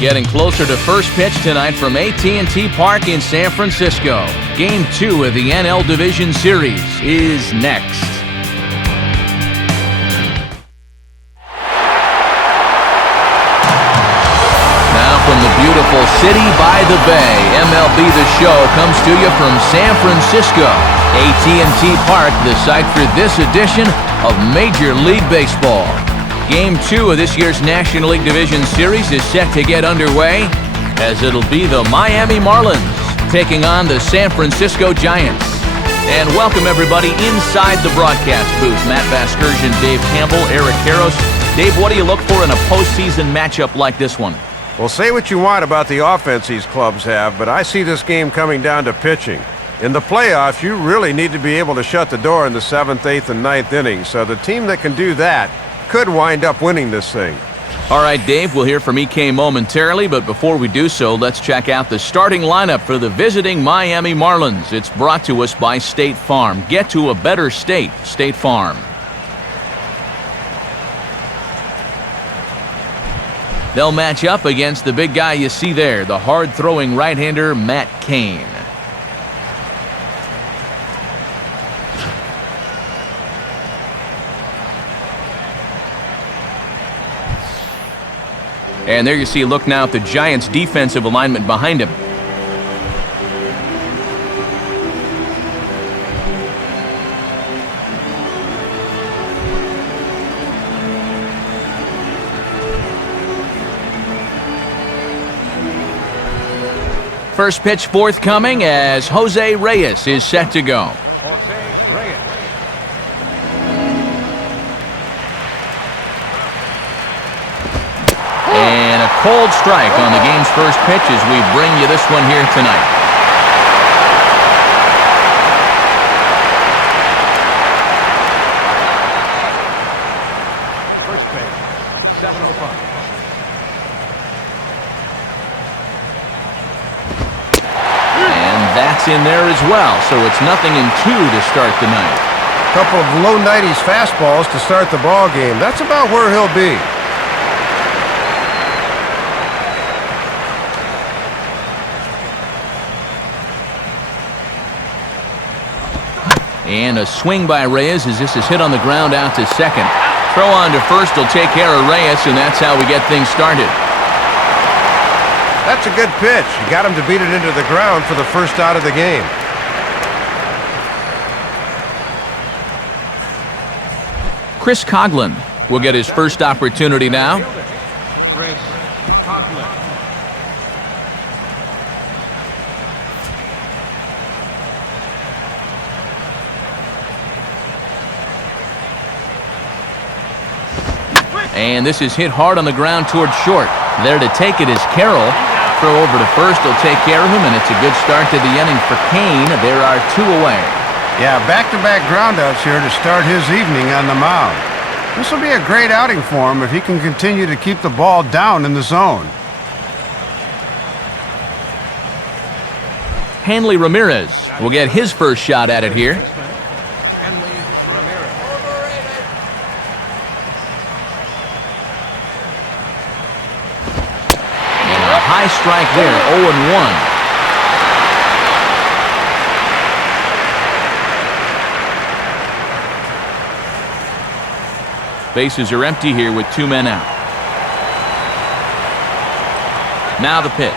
Getting closer to first pitch tonight from AT&T Park in San Francisco. Game 2 of the NL Division Series is next. Now from the beautiful city by the bay, MLB The Show comes to you from San Francisco. AT&T Park, the site for this edition of Major League Baseball. Game 2 of this year's National League Division Series is set to get underway, as it'll be the Miami Marlins taking on the San Francisco Giants. And welcome everybody inside the broadcast booth. Matt Vasgersian, Dave Campbell, Eric Karros. Dave, what do you look for in a postseason matchup like this one? Well, say what you want about the offense these clubs have, but I see this game coming down to pitching. In the playoffs, you really need to be able to shut the door in the 7th, 8th, and 9th innings, so the team that can do that could wind up winning this thing. All right, Dave, we'll hear from EK momentarily, but before we do so, let's check out the starting lineup for the visiting Miami Marlins. It's brought to us by State Farm. Get to a better state, State Farm. They'll match up against the big guy you see there, the hard-throwing right-hander Matt Cain. And there you see a look now at the Giants' defensive alignment behind him. First pitch forthcoming as Jose Reyes is set to go. And a cold strike on the game's first pitch as we bring you this one here tonight. First pitch, 7:05. And that's in there as well, so it's 0-2 to start the night. Couple of low 90s fastballs to start the ball game. That's about where he'll be. And a swing by Reyes as this is hit on the ground out to second. Throw on to first will take care of Reyes, and that's how we get things started. That's a good pitch. You got him to beat it into the ground for the first out of the game. Chris Coghlan will get his first opportunity now. Chris Coghlan. And this is hit hard on the ground towards short. There to take it is Carroll. Throw over to first will take care of him, and it's a good start to the inning for Cain. There are 2 away. Yeah, back-to-back groundouts here to start his evening on the mound. This will be a great outing for him if he can continue to keep the ball down in the zone. Hanley Ramirez will get his first shot at it here. High strike there, 0-1. Bases are empty here with 2 men out. Now the pitch.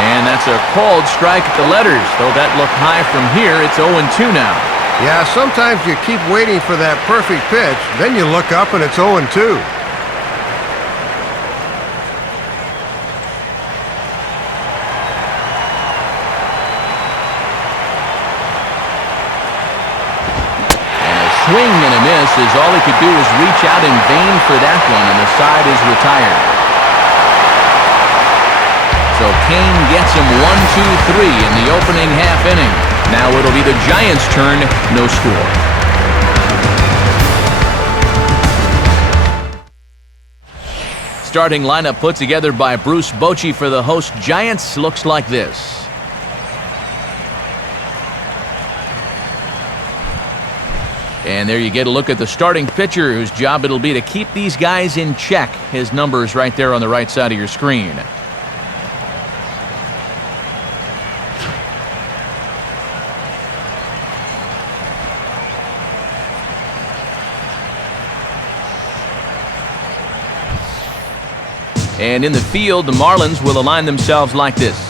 And that's a called strike at the letters. Though that looked high from here, it's 0-2 now. Yeah, sometimes you keep waiting for that perfect pitch, then you look up and it's 0-2. Swing and a miss as all he could do was reach out in vain for that one, and the side is retired. So Cain gets him 1-2-3 in the opening half inning. Now it'll be the Giants' turn, no score. Starting lineup put together by Bruce Bochy for the host Giants looks like this. And there you get a look at the starting pitcher, whose job it'll be to keep these guys in check. His number is right there on the right side of your screen. And in the field, the Marlins will align themselves like this.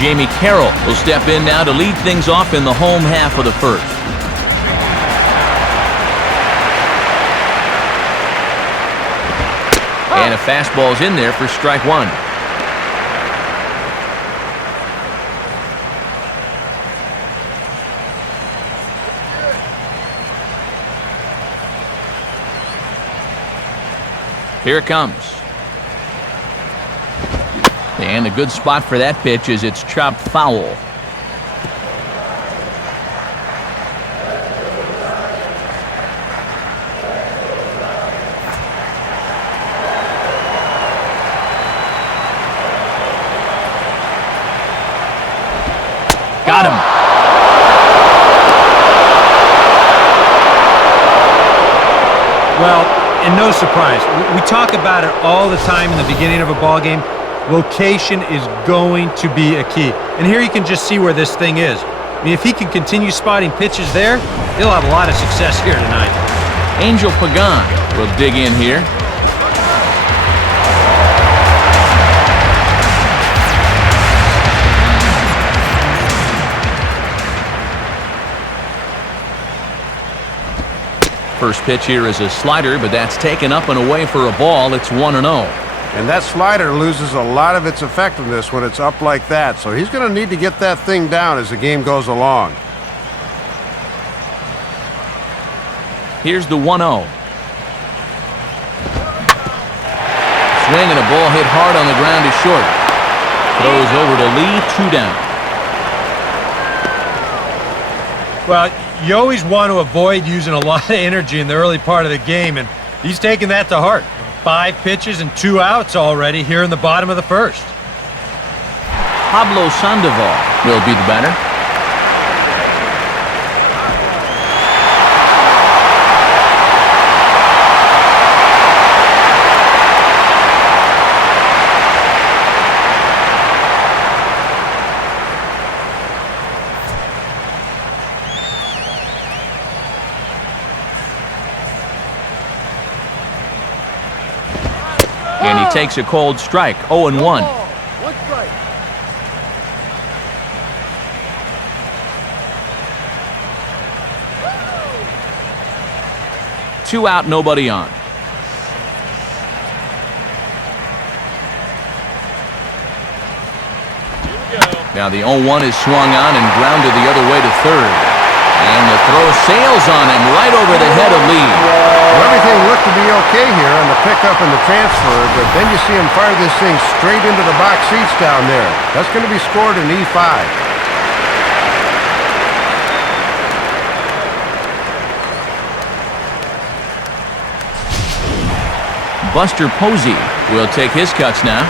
Jamie Carroll will step in now to lead things off in the home half of the first. And a fastball's in there for strike one. Here it comes. And a good spot for that pitch is it's chopped foul. Got him. Well, and no surprise. We talk about it all the time in the beginning of a ball game. Location is going to be a key. And here you can just see where this thing is. I mean, if he can continue spotting pitches there, he'll have a lot of success here tonight. Angel Pagan will dig in here. First pitch here is a slider, but that's taken up and away for a ball. It's 1-0. And that slider loses a lot of its effectiveness when it's up like that, so he's going to need to get that thing down as the game goes along. Here's the 1-0. Swing and a ball hit hard on the ground to short. Throws over to Lee, 2 down. Well, you always want to avoid using a lot of energy in the early part of the game, and he's taking that to heart. 5 pitches and 2 outs already here in the bottom of the first. Pablo Sandoval will be the batter. And he takes a cold strike, 0-1. 1 strike. Two out, nobody on. Now the 0-1 is swung on and grounded the other way to third. And the throw sails on him right over the head of Lee. Well, everything looked to be okay here on the pickup and the transfer, but then you see him fire this thing straight into the box seats down there. That's going to be scored in E5. Buster Posey will take his cuts now.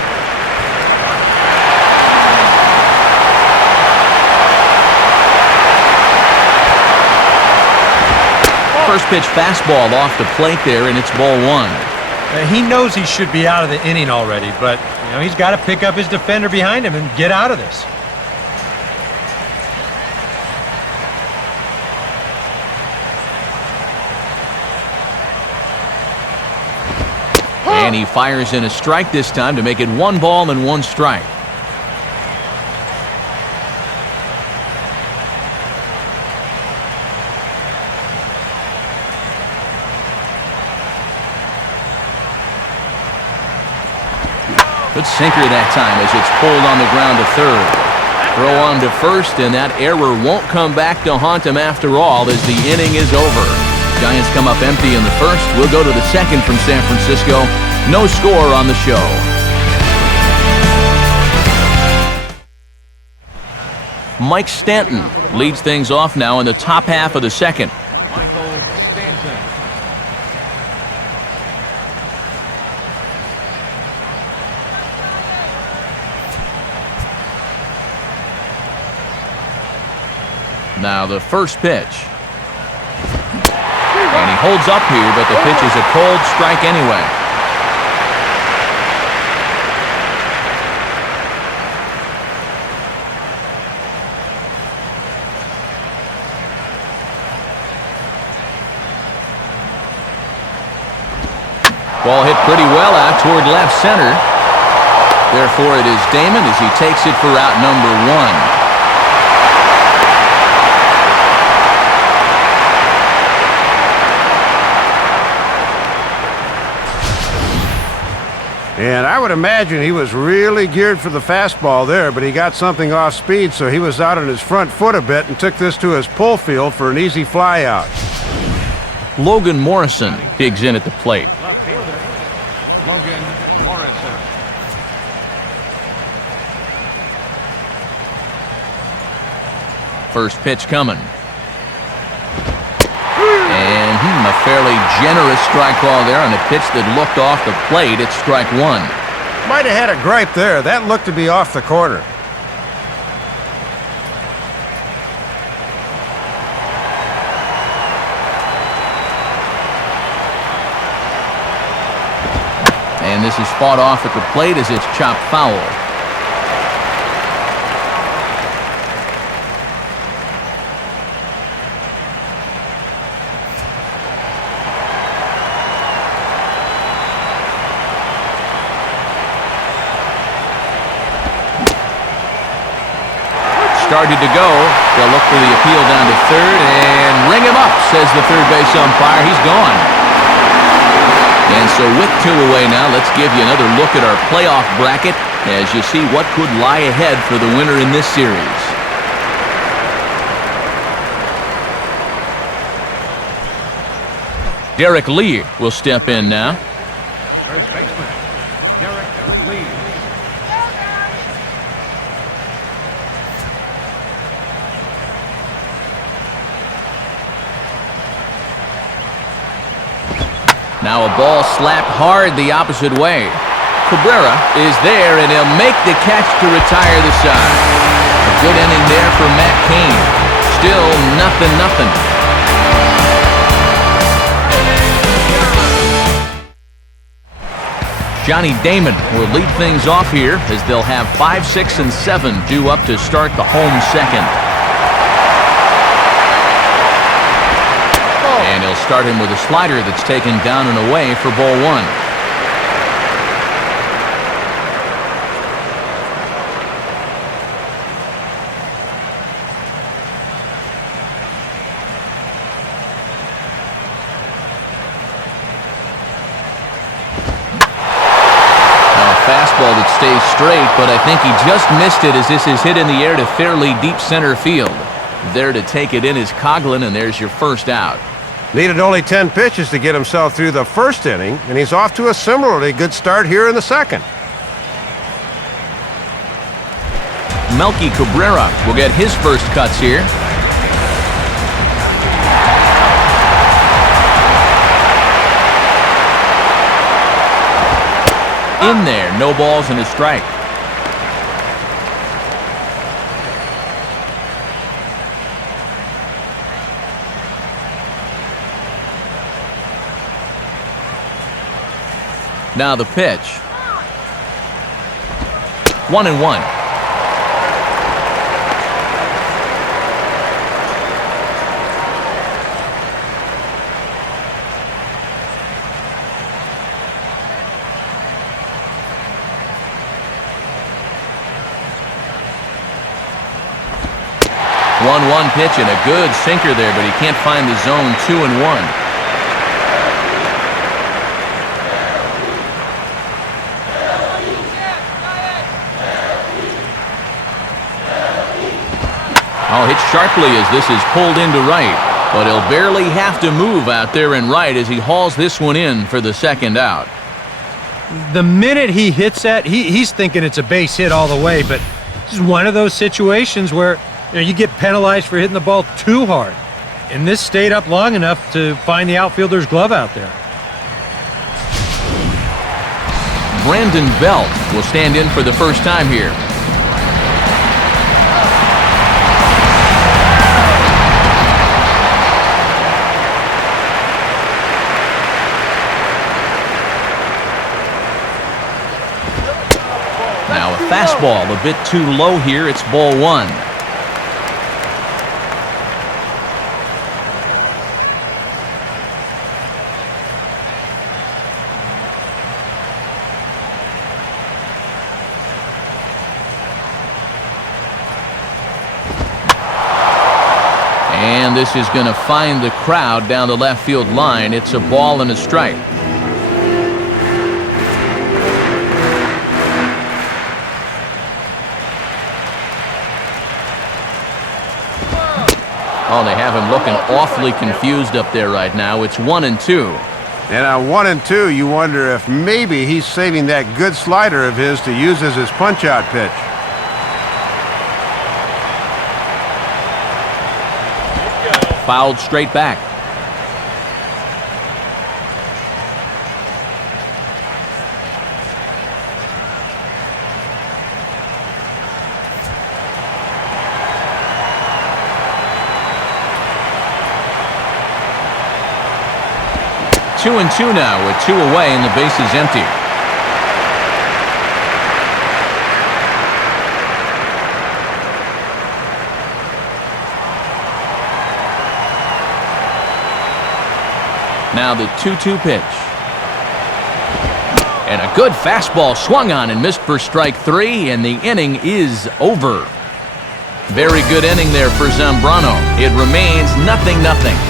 First pitch fastball off the plate there, and it's ball 1. He knows he should be out of the inning already, but he's got to pick up his defender behind him and get out of this. And he fires in a strike this time to make it 1 ball and 1 strike. Good sinker that time as it's pulled on the ground to third. Throw on to first, and that error won't come back to haunt him after all as the inning is over. Giants come up empty in the first. We'll go to the second from San Francisco. No score on the show. Mike Stanton leads things off now in the top half of the second. Michael Now the first pitch. And he holds up here, but the pitch is a cold strike anyway. Ball hit pretty well out toward left center. Therefore, it is Damon as he takes it for out number 1. And I would imagine he was really geared for the fastball there, but he got something off speed, so he was out on his front foot a bit and took this to his pull field for an easy fly out. Logan Morrison digs in at the plate. Left fielder, Logan Morrison. First pitch coming. And a fairly generous strike ball there on a pitch that looked off the plate. It's strike 1. Might have had a gripe there. That looked to be off the corner. And this is fought off at the plate as it's chopped foul. Started to go. They'll look for the appeal down to third and ring him up, says the third base umpire. He's gone. And so with 2 away now, let's give you another look at our playoff bracket as you see what could lie ahead for the winner in this series. Derek Lee will step in now. First baseman, Derek Lee. Now a ball slapped hard the opposite way. Cabrera is there, and he'll make the catch to retire the side. A good inning there for Matt Cain. Still 0-0. Johnny Damon will lead things off here as they'll have 5, 6, and 7 due up to start the home second. And he'll start him with a slider that's taken down and away for ball 1. Fastball that stays straight, but I think he just missed it as this is hit in the air to fairly deep center field. There to take it in is Coughlin, and there's your first out. Needed only 10 pitches to get himself through the first inning, and he's off to a similarly good start here in the second. Melky Cabrera will get his first cuts here. In there, no balls and a strike. Now the pitch. 1-1. One pitch and a good sinker there, but he can't find the zone. 2-1. Oh, hit sharply as this is pulled into right, but he'll barely have to move out there in right as he hauls this one in for the second out. The minute he hits that, he's thinking it's a base hit all the way, but this is one of those situations where you get penalized for hitting the ball too hard. And this stayed up long enough to find the outfielder's glove out there. Brandon Belt will stand in for the first time here. Now a fastball a bit too low here. It's ball one. And this is going to find the crowd down the left field line. It's a ball and a strike. Oh, they have him looking awfully confused up there right now. It's 1-2. And on 1-2, you wonder if maybe he's saving that good slider of his to use as his punch-out pitch. Fouled straight back. Two and two now with two away and the base is empty. Now the 2-2 pitch. And a good fastball swung on and missed for strike three, and the inning is over. Very good inning there for Zambrano. It remains 0-0.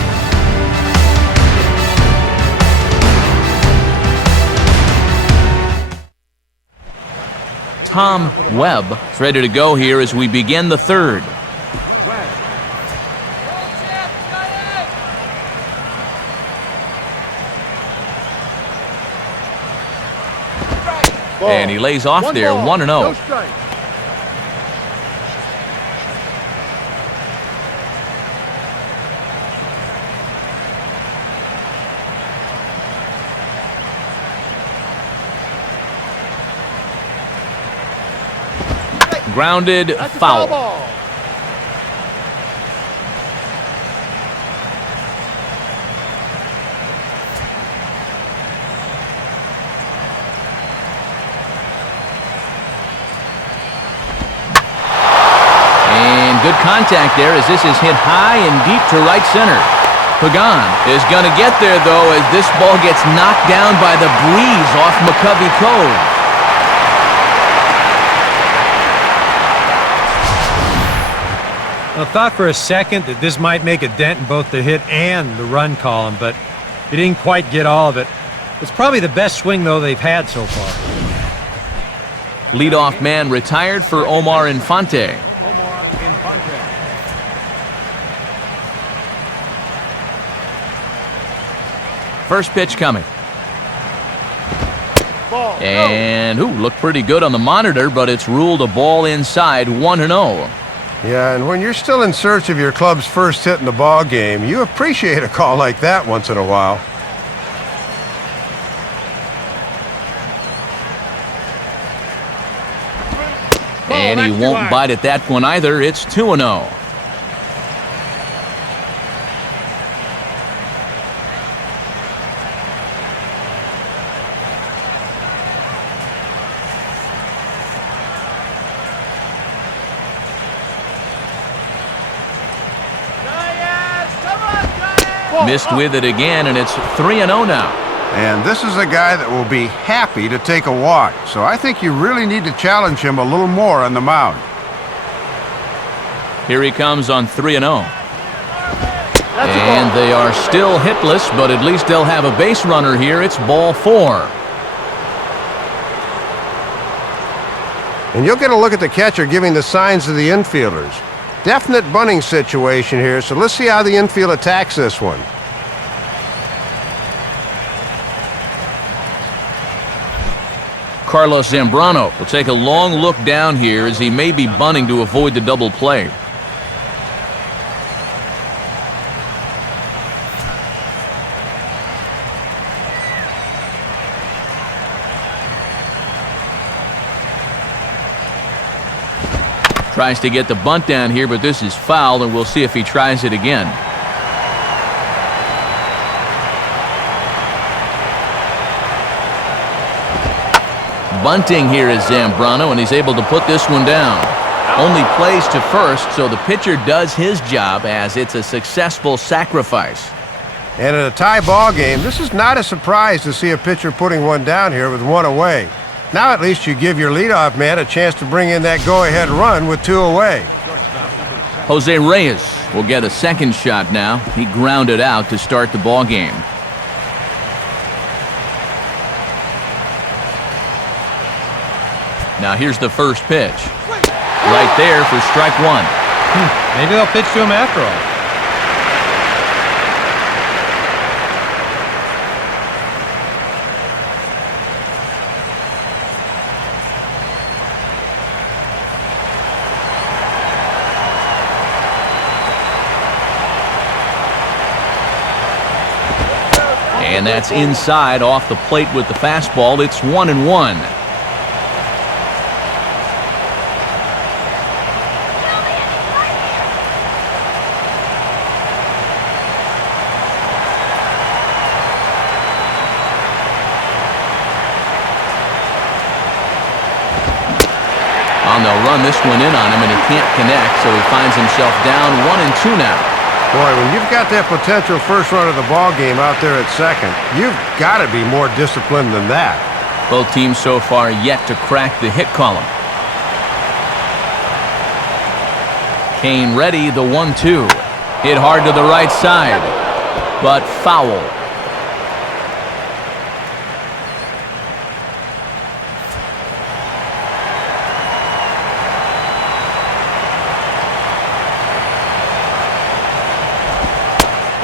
Tom Webb is ready to go here as we begin the third. And he lays off there, 1-0. No strike. Grounded, foul. Ball. Good contact there as this is hit high and deep to right center. Pagan is going to get there, though, as this ball gets knocked down by the breeze off McCovey Cove. I thought for a second that this might make a dent in both the hit and the run column, but he didn't quite get all of it. It's probably the best swing, though, they've had so far. Leadoff man retired for Omar Infante. First pitch coming. Ball. And looked pretty good on the monitor, but it's ruled a ball inside, 1-0. Yeah, and when you're still in search of your club's first hit in the ball game, you appreciate a call like that once in a while. And he won't bite at that one either. It's 2-0. Missed with it again, and it's 3-0 now. And this is a guy that will be happy to take a walk, so I think you really need to challenge him a little more on the mound. Here he comes on 3-0. And they are still hitless, but at least they'll have a base runner here. It's ball four. And you'll get a look at the catcher giving the signs to the infielders. Definite bunting situation here, so let's see how the infield attacks this one. Carlos Zambrano will take a long look down here as he may be bunting to avoid the double play. Tries to get the bunt down here, but this is foul, and we'll see if he tries it again. Bunting here is Zambrano, and he's able to put this one down. Only plays to first, so the pitcher does his job as it's a successful sacrifice. And in a tie ball game, this is not a surprise to see a pitcher putting one down here with one away. Now at least you give your leadoff man a chance to bring in that go-ahead run with two away. Jose Reyes will get a second shot now. He grounded out to start the ball game. Now here's the first pitch. Right there for strike one. Maybe they'll pitch to him after all. And that's inside off the plate with the fastball. It's 1-1. They'll run this one in on him, and he can't connect, so he finds himself down 1-2 now. Boy, when you've got that potential first run of the ball game out there at second, you've got to be more disciplined than that. Both teams so far yet to crack the hit column. Kane ready, the 1-2. Hit hard to the right side, but foul.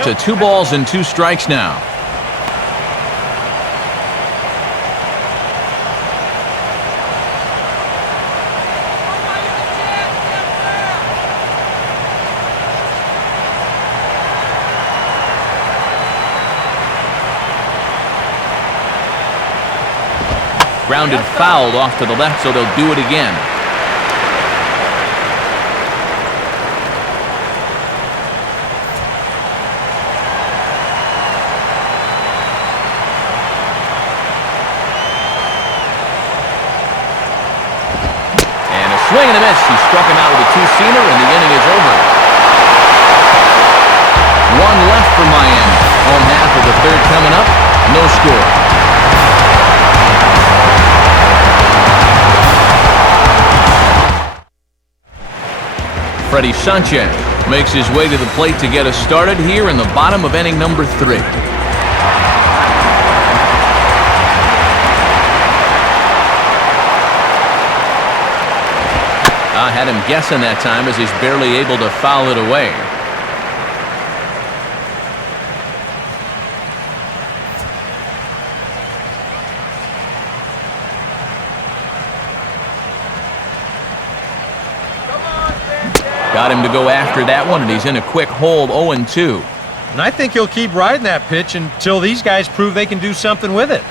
To 2 balls and 2 strikes now. Grounded fouled off to the left, so they'll do it again. Swing and a miss. He struck him out with a two-seamer, and the inning is over. 1 left for Miami. Home half of the third coming up. No score. Freddie Sanchez makes his way to the plate to get us started here in the bottom of inning number 3. Had him guessing that time as he's barely able to foul it away. Got him to go after that one, and he's in a quick hold, 0-2. And I think he'll keep riding that pitch until these guys prove they can do something with it.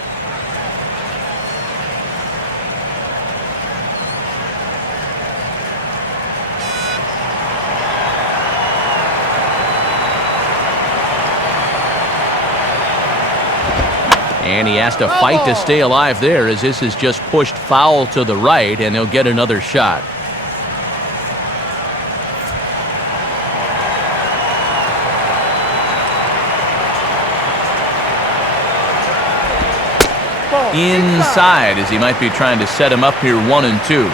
And he has to fight to stay alive there, as this is just pushed foul to the right, and he'll get another shot. Inside, as he might be trying to set him up here 1-2.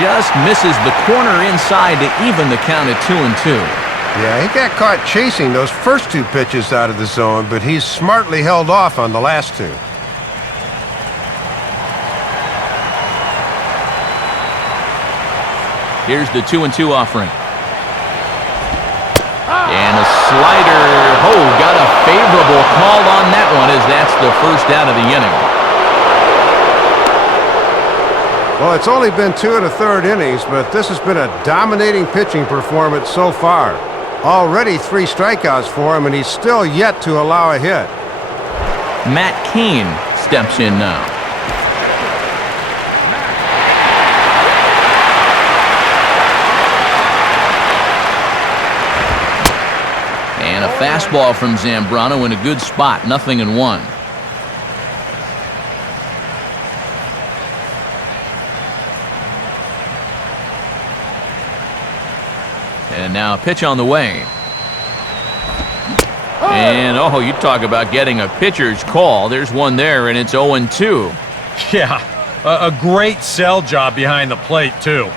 Just misses the corner inside to even the count at 2-2. Yeah, he got caught chasing those first 2 pitches out of the zone, but he's smartly held off on the last 2. Here's the 2-2 offering. And a slider. Oh, got a favorable call on that one, as that's the first out of the inning. Well, it's only been 2 1/3 innings, but this has been a dominating pitching performance so far. Already 3 strikeouts for him, and he's still yet to allow a hit. Matt Cain steps in now. fastball from Zambrano in a good spot, 0-1. And now a pitch on the way. And, oh, you talk about getting a pitcher's call. There's one there, and it's 0-2. Yeah, a great sell job behind the plate, too.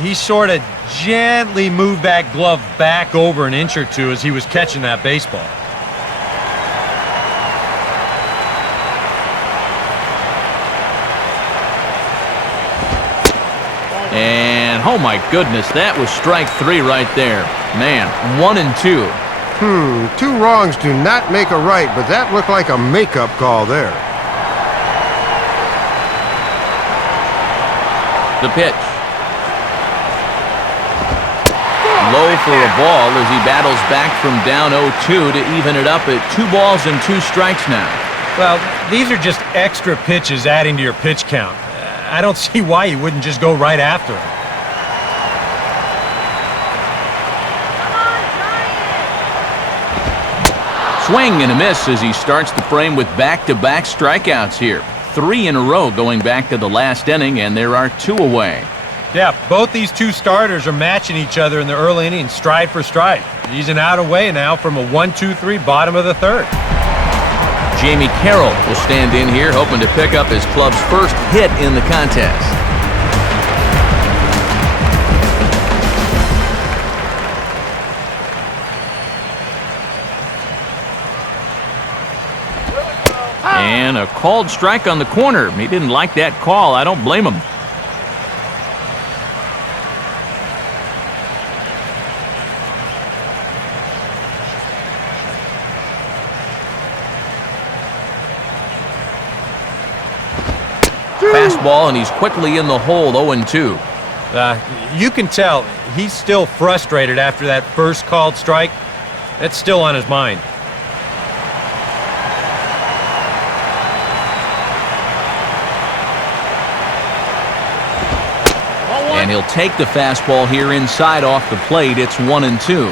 He sort of gently moved that glove back over an inch or two as he was catching that baseball. And, oh my goodness, that was strike 3 right there. Man, 1-2. Two wrongs do not make a right, but that looked like a makeup call there. The pitch. Low for a ball as he battles back from down 0-2 to even it up at 2 balls and 2 strikes now. Well, these are just extra pitches adding to your pitch count. I don't see why you wouldn't just go right after him. Swing and a miss as he starts the frame with back-to-back strikeouts here. 3 in a row going back to the last inning, and there are 2 away. Yeah, both these 2 starters are matching each other in the early innings, stride for stride. He's an out away now from a 1-2-3 bottom of the 3rd. Jamie Carroll will stand in here hoping to pick up his club's first hit in the contest. And a called strike on the corner. He didn't like that call. I don't blame him. Fastball, and he's quickly in the hole, 0-2. You can tell he's still frustrated after that first called strike. That's still on his mind. And he'll take the fastball here inside off the plate. It's 1-2.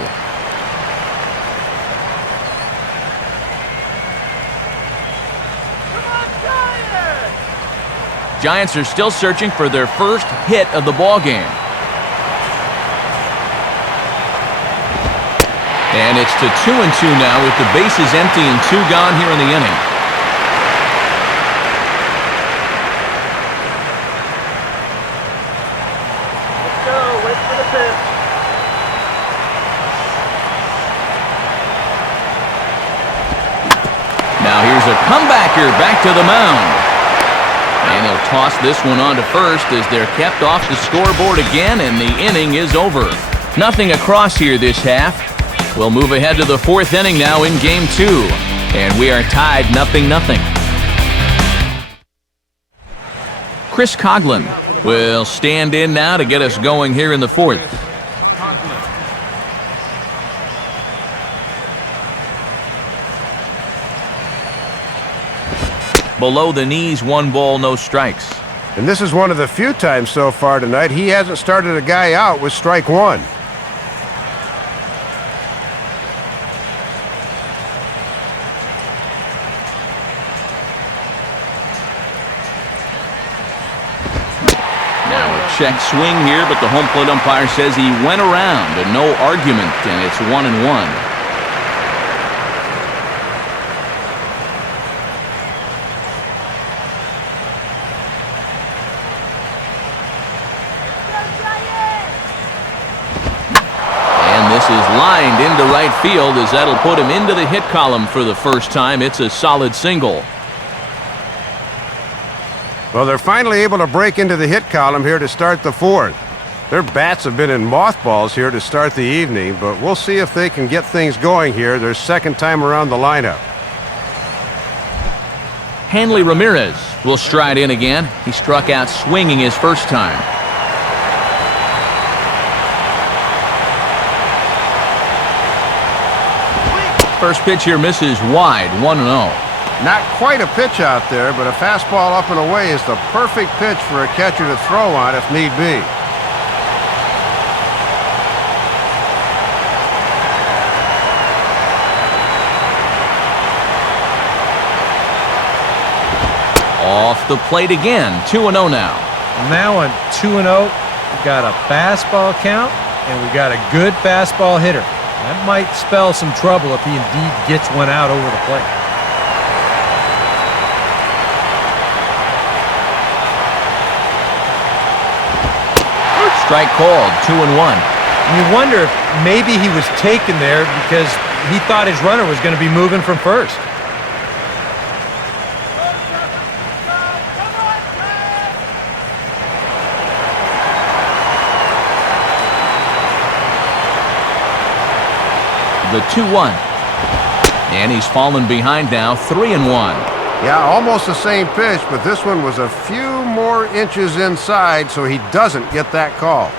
Giants are still searching for their first hit of the ball game. And it's to 2-2 now with the bases empty and 2 gone here in the inning. Let's go. Wait for the pitch. Now here's a comebacker back to the mound. And he'll toss this one on to first as they're kept off the scoreboard again, and the inning is over. Nothing across here this half. We'll move ahead to the 4th inning now in Game 2. And we are tied 0-0. Chris Coughlin will stand in now to get us going here in the 4th. Below the knees, 1 ball, no strikes. And this is one of the few times so far tonight he hasn't started a guy out with strike 1. Now a check swing here, but the home plate umpire says he went around, and no argument, and it's 1-1. Is lined into right field as that'll put him into the hit column for the first time. It's a solid single. Well, they're finally able to break into the hit column here to start the 4th. Their bats have been in mothballs here to start the evening, but we'll see if they can get things going here their 2nd time around the lineup. Hanley Ramirez will stride in again. He struck out swinging his first time. First pitch here misses wide, 1-0. Not quite a pitch out there, but a fastball up and away is the perfect pitch for a catcher to throw on if need be. Off the plate again, 2-0 now. Now on 2-0, we've got a fastball count, and we got a good fastball hitter. That might spell some trouble if he indeed gets one out over the plate. Strike called, 2-1. And you wonder if maybe he was taken there because he thought his runner was going to be moving from first. The 2-1. And he's fallen behind now, 3-1. Yeah, almost the same pitch, but this one was a few more inches inside, so he doesn't get that call.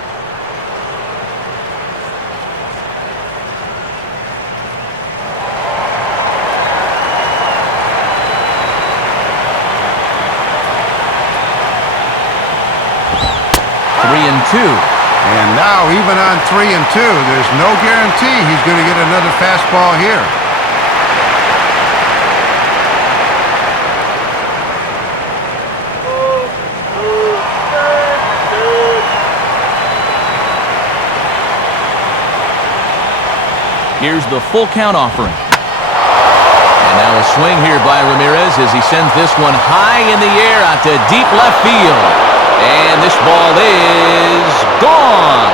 And now, even on 3-2, there's no guarantee he's going to get another fastball here. Here's the full count offering. And now a swing here by Ramirez as he sends this one high in the air out to deep left field. And this ball is gone.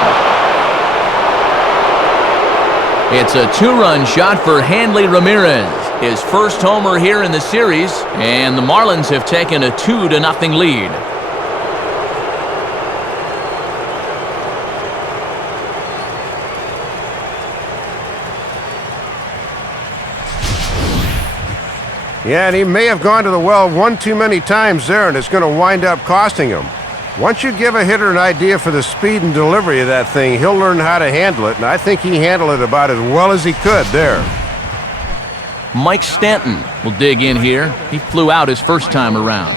It's a two-run shot for Hanley Ramirez. His first homer here in the series, and the Marlins have taken a 2-0 lead. Yeah, and he may have gone to the well one too many times there, and it's going to wind up costing him. Once you give a hitter an idea for the speed and delivery of that thing, he'll learn how to handle it, and I think he handled it about as well as he could there. Mike Stanton will dig in here. He flew out his first time around.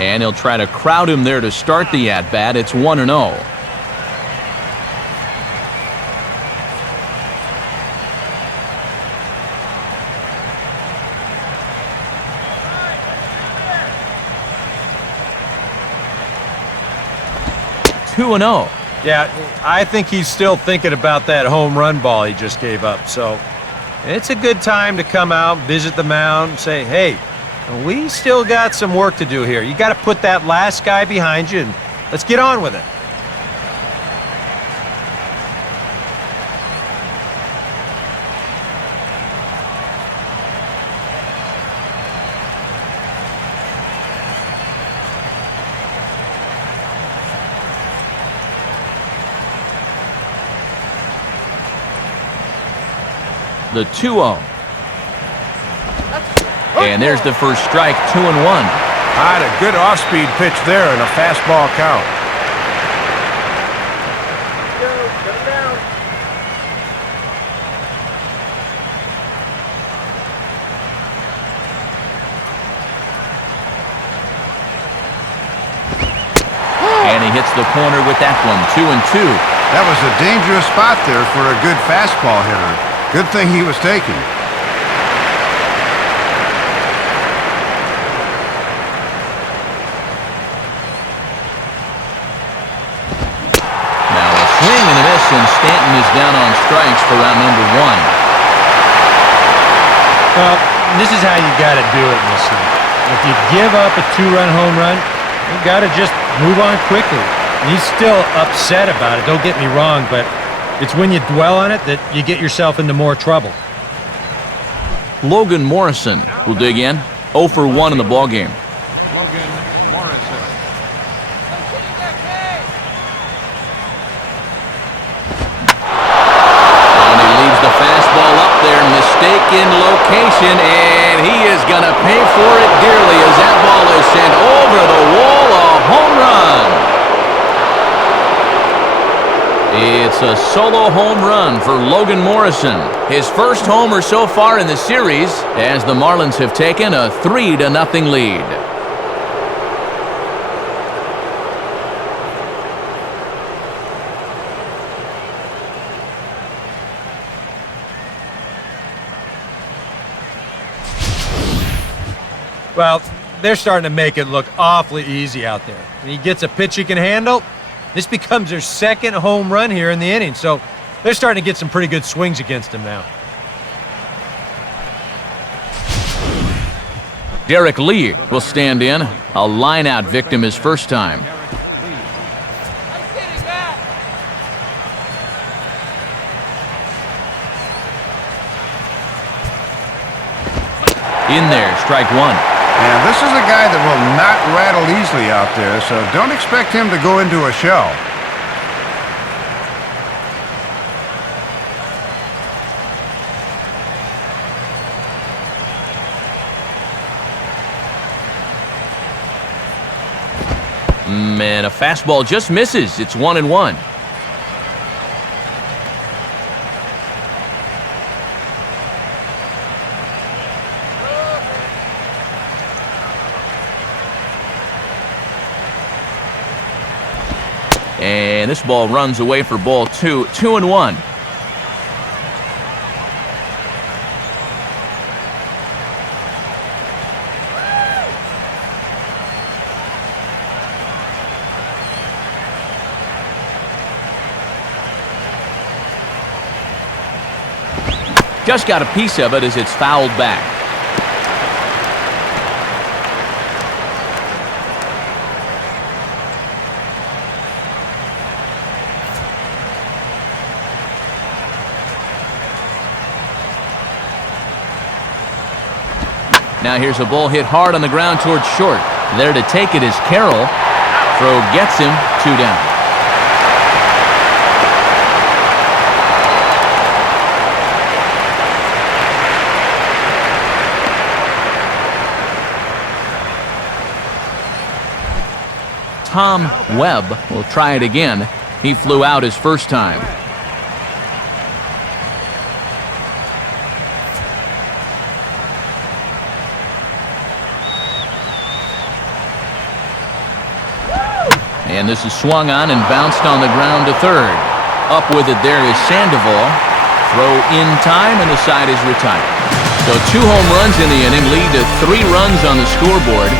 And he'll try to crowd him there to start the at-bat. It's 1-0. Yeah, I think he's still thinking about that home run ball he just gave up. So it's a good time to come out, visit the mound, and say, hey, we still got some work to do here. You got to put that last guy behind you, and let's get on with it. The 2-0. And there's the first strike, 2-1. Had a good off-speed pitch there and a fastball count. Go, put him down. And he hits the corner with that one, 2-2. That was a dangerous spot there for a good fastball hitter. Good thing he was taking. Now a swing and a miss, and Stanton is down on strikes for round number 1. Well, this is how you got to do it in this league. If you give up a two-run home run, you got to just move on quickly. And he's still upset about it, don't get me wrong, but it's when you dwell on it that you get yourself into more trouble. Logan Morrison will dig in. 0 for 1 in the ballgame. Logan Morrison. And he leaves the fastball up there, mistaken location, and he is going to pay for it dearly as that ball is sent over the wall, a home run. It's a solo home run for Logan Morrison. His first homer so far in the series as the Marlins have taken a 3-0 lead. Well, they're starting to make it look awfully easy out there. When he gets a pitch he can handle, this becomes their second home run here in the inning. So they're starting to get some pretty good swings against him now. Derek Lee will stand in. A line-out victim his first time. In there, strike one. And this is a guy that will not rattle easily out there, so don't expect him to go into a shell. And a fastball just misses. It's 1-1. And this ball runs away for ball two. 2-1. Just got a piece of it as it's fouled back. Now here's a ball hit hard on the ground towards short. There to take it is Carroll. Throw gets him, 2 down. Tom Webb will try it again. He flew out his first time. And this is swung on and bounced on the ground to third. Up with it there is Sandoval. Throw in time and the side is retired. So 2 home runs in the inning lead to 3 runs on the scoreboard.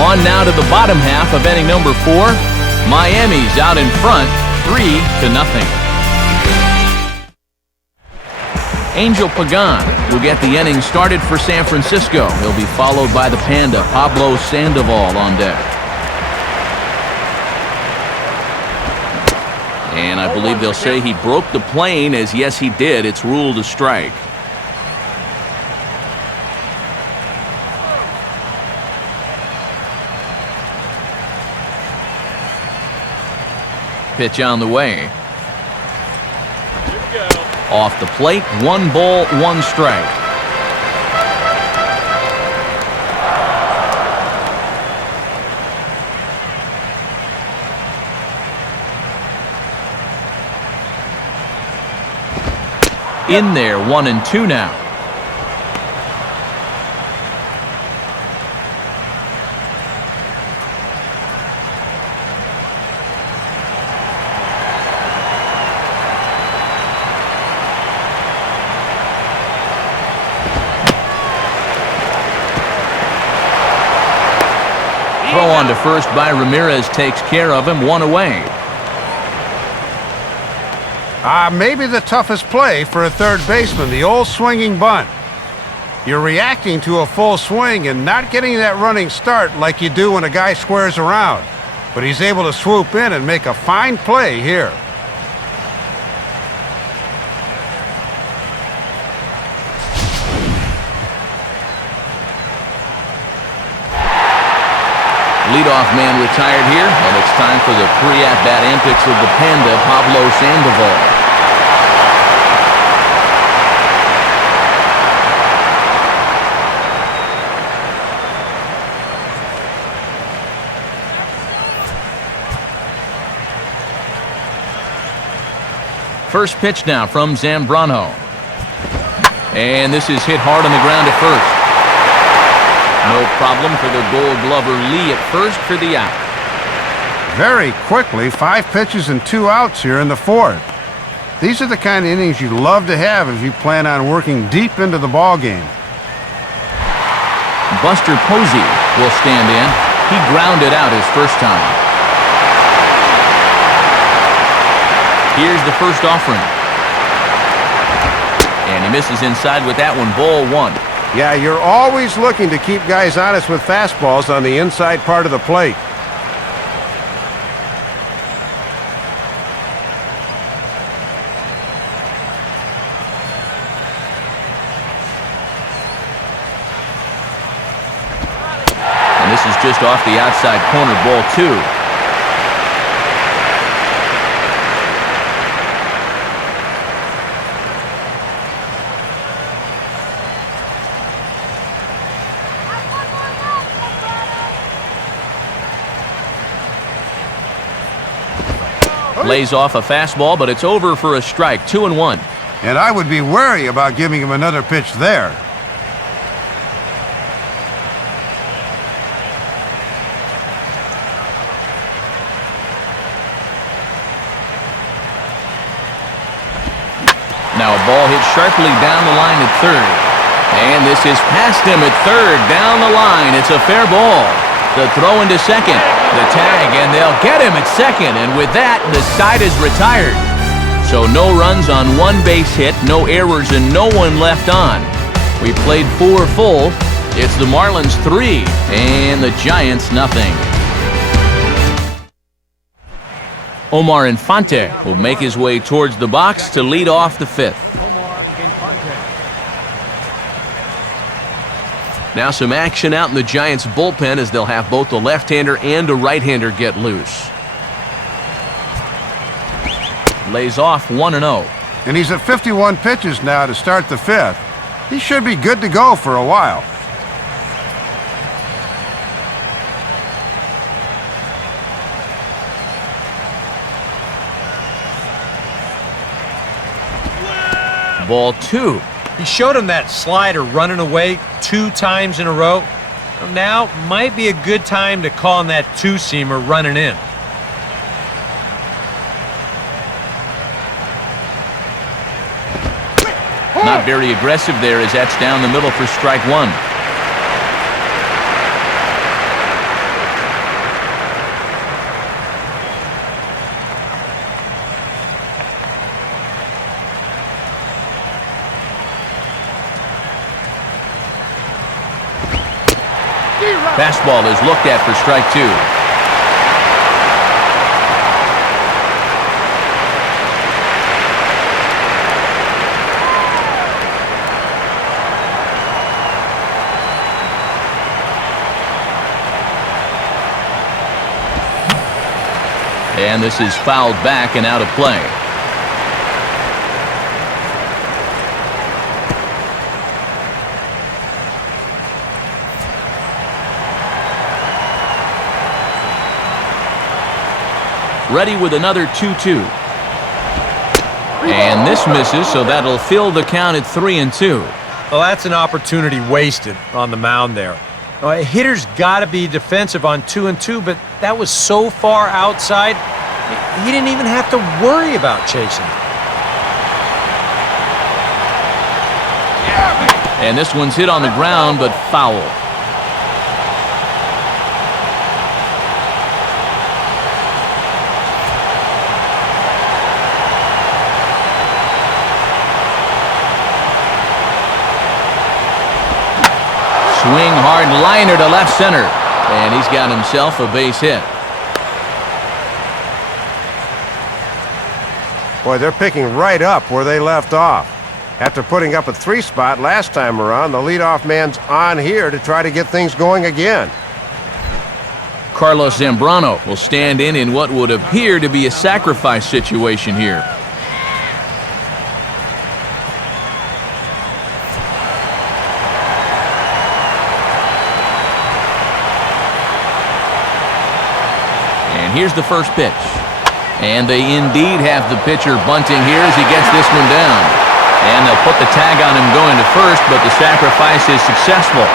On now to the bottom half of inning number 4. Miami's out in front, 3-0. Angel Pagan will get the inning started for San Francisco. He'll be followed by the Panda, Pablo Sandoval, on deck. And I believe they'll say he broke the plane, as yes he did. It's ruled a strike. Pitch on the way. Off the plate, 1 ball, 1 strike. In there, 1-2 now. Throw on to first by Ramirez takes care of him, 1 away. Maybe the toughest play for a third baseman, the old swinging bunt. You're reacting to a full swing and not getting that running start like you do when a guy squares around. But he's able to swoop in and make a fine play here. Leadoff man retired here, and it's time for the pre-at-bat antics of the Panda, Pablo Sandoval. First pitch now from Zambrano. And this is hit hard on the ground at first. No problem for the Gold Glover Lee at first for the out. Very quickly, 5 pitches and 2 outs here in the 4th. These are the kind of innings you love to have if you plan on working deep into the ball game. Buster Posey will stand in. He grounded out his first time. Here's the first offering. And he misses inside with that one, ball one. Yeah, you're always looking to keep guys honest with fastballs on the inside part of the plate. And this is just off the outside corner, ball two. Lays off a fastball, but it's over for a strike, 2-1. And I would be wary about giving him another pitch there. Now a ball hit sharply down the line at third. And this is past him at third, down the line. It's a fair ball. The throw into second. The tag, and they'll get him at second. And with that, the side is retired. So no runs on one base hit, no errors, and no one left on. We played 4 full. It's the Marlins 3 and the Giants nothing. Omar Infante will make his way towards the box to lead off the 5th. Now some action out in the Giants bullpen as they'll have both the left-hander and a right-hander get loose. Lays off 1-0. And he's at 51 pitches now to start the 5th. He should be good to go for a while. Ball 2. He showed him that slider running away 2 times in a row. Now might be a good time to call him that 2-seamer running in. Not very aggressive there as that's down the middle for strike 1. Fastball is looked at for strike 2. And this is fouled back and out of play. Ready with another 2-2. And this misses, so that'll fill the count at 3-2. Well, that's an opportunity wasted on the mound there. A hitter's got to be defensive on 2-2, but that was so far outside, he didn't even have to worry about chasing it. And this one's hit on the ground, but foul. Swing hard liner to left center. And he's got himself a base hit. Boy, they're picking right up where they left off. After putting up a 3 spot last time around, the leadoff man's on here to try to get things going again. Carlos Zambrano will stand in what would appear to be a sacrifice situation here. Here's the first pitch. And they indeed have the pitcher bunting here as he gets this one down. And they'll put the tag on him going to first, but the sacrifice is successful.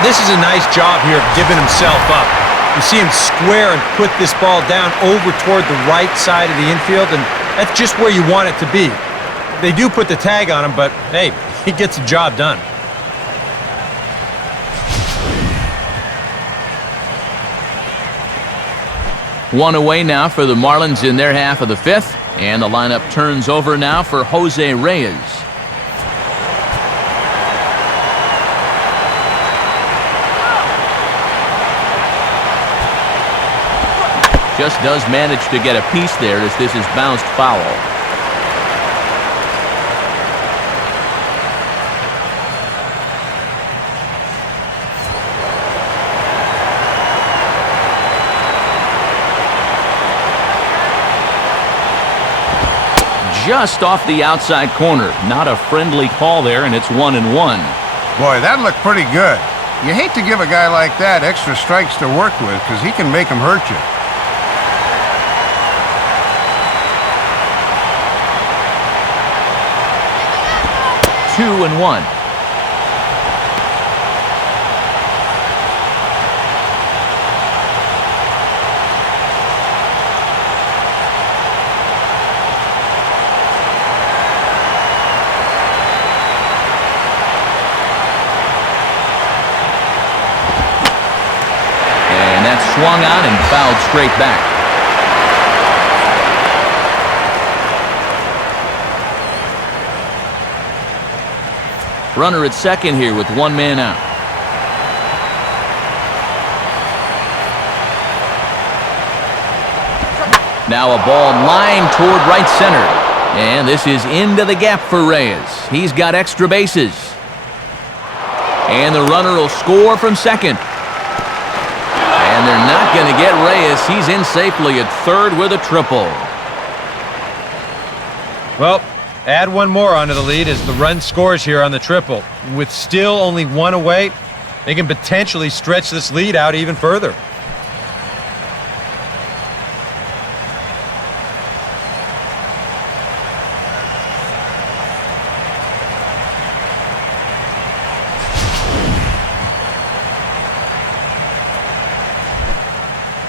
This is a nice job here of giving himself up. You see him square and put this ball down over toward the right side of the infield, and that's just where you want it to be. They do put the tag on him, but hey, he gets the job done. One away now for the Marlins in their half of the fifth, and the lineup turns over now for Jose Reyes. Just does manage to get a piece there as this is bounced foul. Just off the outside corner. Not a friendly call there, and it's 1-1. Boy, that looked pretty good. You hate to give a guy like that extra strikes to work with because he can make them hurt you. 2-1. And that's swung on and fouled straight back. Runner at second here with one man out. Now a ball lined toward right center. And this is into the gap for Reyes. He's got extra bases. And the runner will score from second. And they're not going to get Reyes. He's in safely at third with a triple. Well, add one more onto the lead as the run scores here on the triple. With still only one away, they can potentially stretch this lead out even further.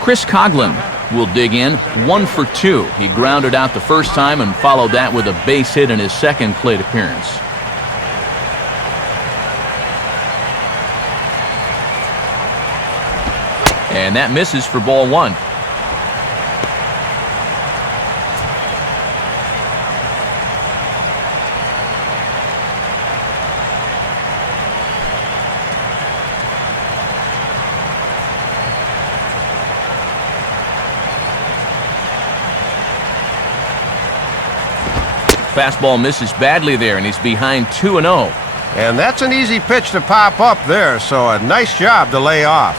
Chris Coughlin will dig in, 1 for 2. He grounded out the first time and followed that with a base hit in his second plate appearance. And that misses for ball 1. Fastball misses badly there, and he's behind 2-0. And that's an easy pitch to pop up there, so a nice job to lay off.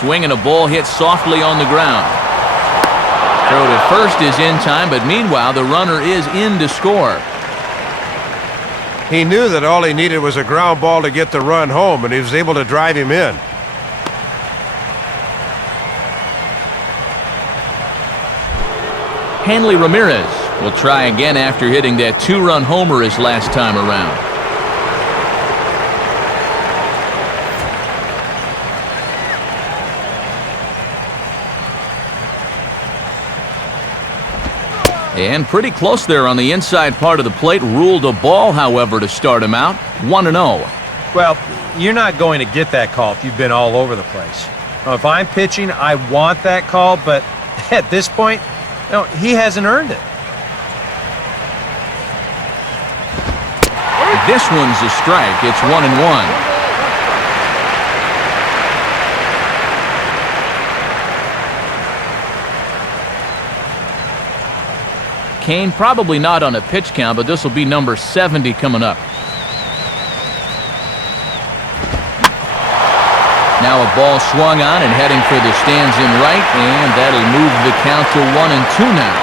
Swing and a ball hit softly on the ground. Throw to first is in time, but meanwhile the runner is in to score. He knew that all he needed was a ground ball to get the run home, and he was able to drive him in. Hanley Ramirez will try again after hitting that 2-run homer his last time around. And pretty close there on the inside part of the plate. Ruled a ball, however, to start him out. 1-0. Well, you're not going to get that call if you've been all over the place. Now, if I'm pitching, I want that call, but at this point, no, he hasn't earned it. This one's a strike. It's 1-1. Kane probably not on a pitch count, but this will be number 70 coming up. Now a ball swung on and heading for the stands in right, and that'll move the count to 1-2 now.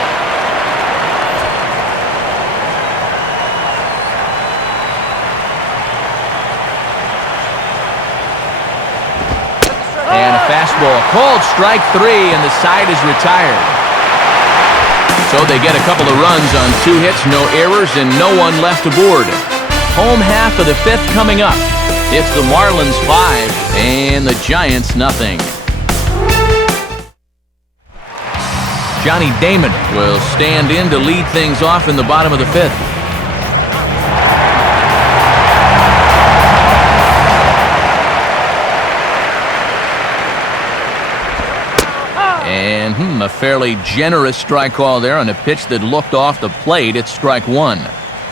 And a fastball called strike 3, and the side is retired. So they get a couple of runs on 2 hits, no errors, and no one left aboard. Home half of the fifth coming up. It's the Marlins 5 and the Giants nothing. Johnny Damon will stand in to lead things off in the bottom of the fifth. And a fairly generous strike call there on a pitch that looked off the plate. It's strike one.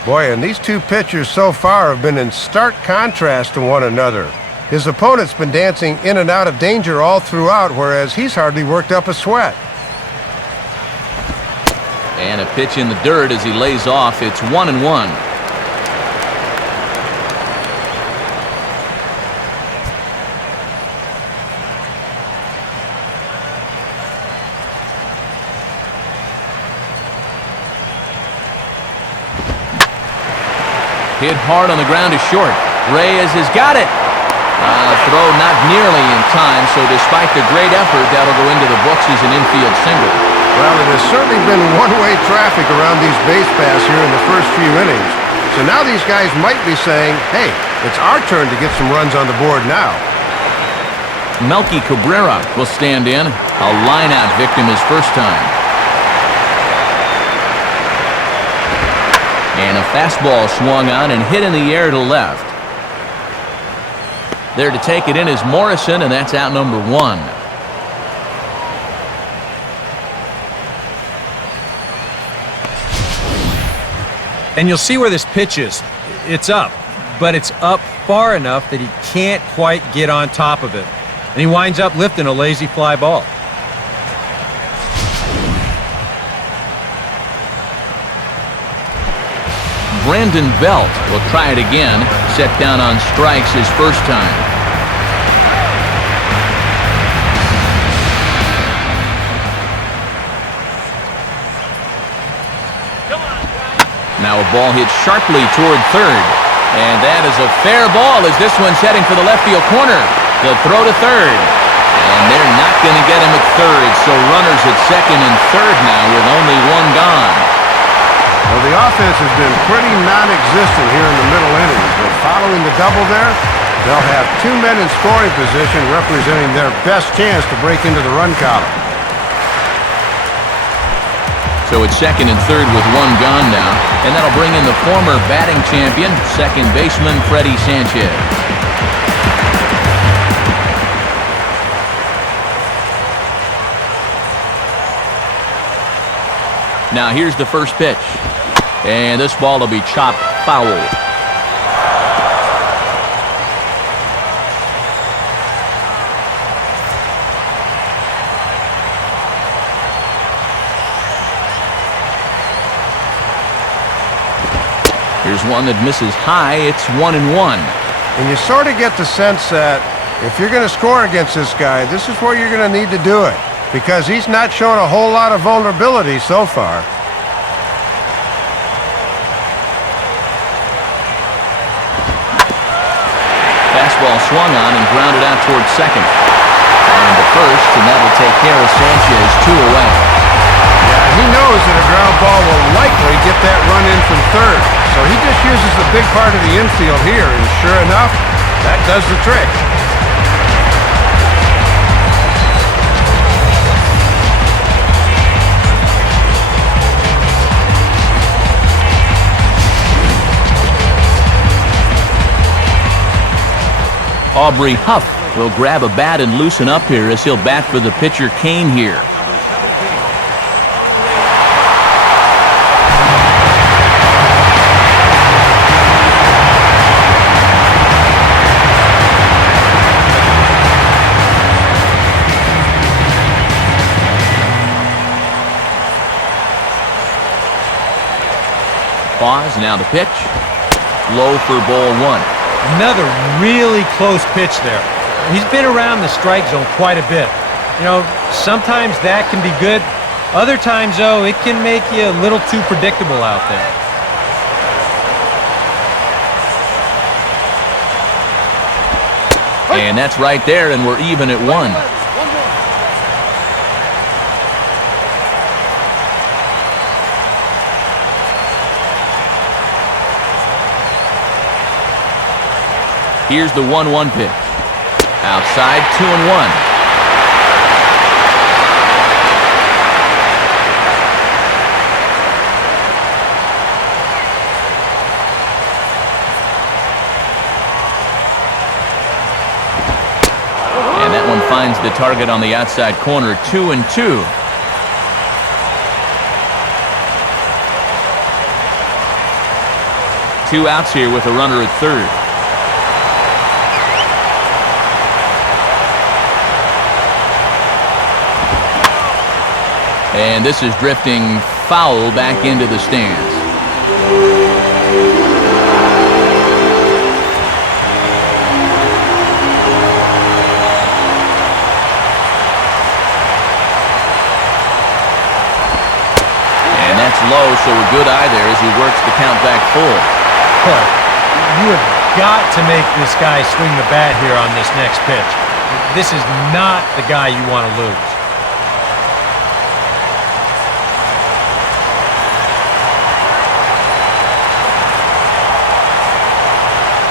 Boy, and these two pitchers so far have been in stark contrast to one another. His opponent's been dancing in and out of danger all throughout, whereas he's hardly worked up a sweat. And a pitch in the dirt as he lays off. It's 1-1. Hit hard on the ground to short. Reyes has got it. Throw not nearly in time, so despite the great effort, that'll go into the books as an infield single. Well, it has certainly been one-way traffic around these base paths here in the first few innings. So now these guys might be saying, hey, it's our turn to get some runs on the board now. Melky Cabrera will stand in. A line-out victim his first time. And a fastball swung on and hit in the air to left. There to take it in is Morrison, and that's out number one. And you'll see where this pitch is. It's up, but it's up far enough that he can't quite get on top of it. And he winds up lifting a lazy fly ball. Brandon Belt will try it again. Set down on strikes his first time. Now a ball hit sharply toward third. And that is a fair ball as this one's heading for the left field corner. The throw to third. And they're not going to get him at third, so runners at second and third now with only one gone. Well, the offense has been pretty non-existent here in the middle innings, but following the double there, they'll have two men in scoring position representing their best chance to break into the run column. So it's second and third with one gone now, and that'll bring in the former batting champion, second baseman Freddie Sanchez. Now here's the first pitch. And this ball will be chopped foul. Here's one that misses high. It's 1-1. And you sort of get the sense that if you're going to score against this guy, this is where you're going to need to do it, because he's not shown a whole lot of vulnerability so far. Fastball swung on and grounded out towards second. And to first, and that'll take care of Sanchez, 2 away. Yeah, he knows that a ground ball will likely get that run in from third. So he just uses the big part of the infield here, and sure enough, that does the trick. Aubrey Huff will grab a bat and loosen up here as he'll bat for the pitcher Kane here. Pause, now the pitch. Low for ball one. Another really close pitch there. He's been around the strike zone quite a bit. You know, sometimes that can be good. Other times, though, it can make you a little too predictable out there. And that's right there, and we're even at 1. Here's the 1-1 pitch. Outside, 2-1. finds the target on the outside corner, 2-2. Two outs here with a runner at third. And this is drifting foul back into the stands. And that's low, so a good eye there as he works the count back full. You have got to make this guy swing the bat here on this next pitch. This is not the guy you want to lose.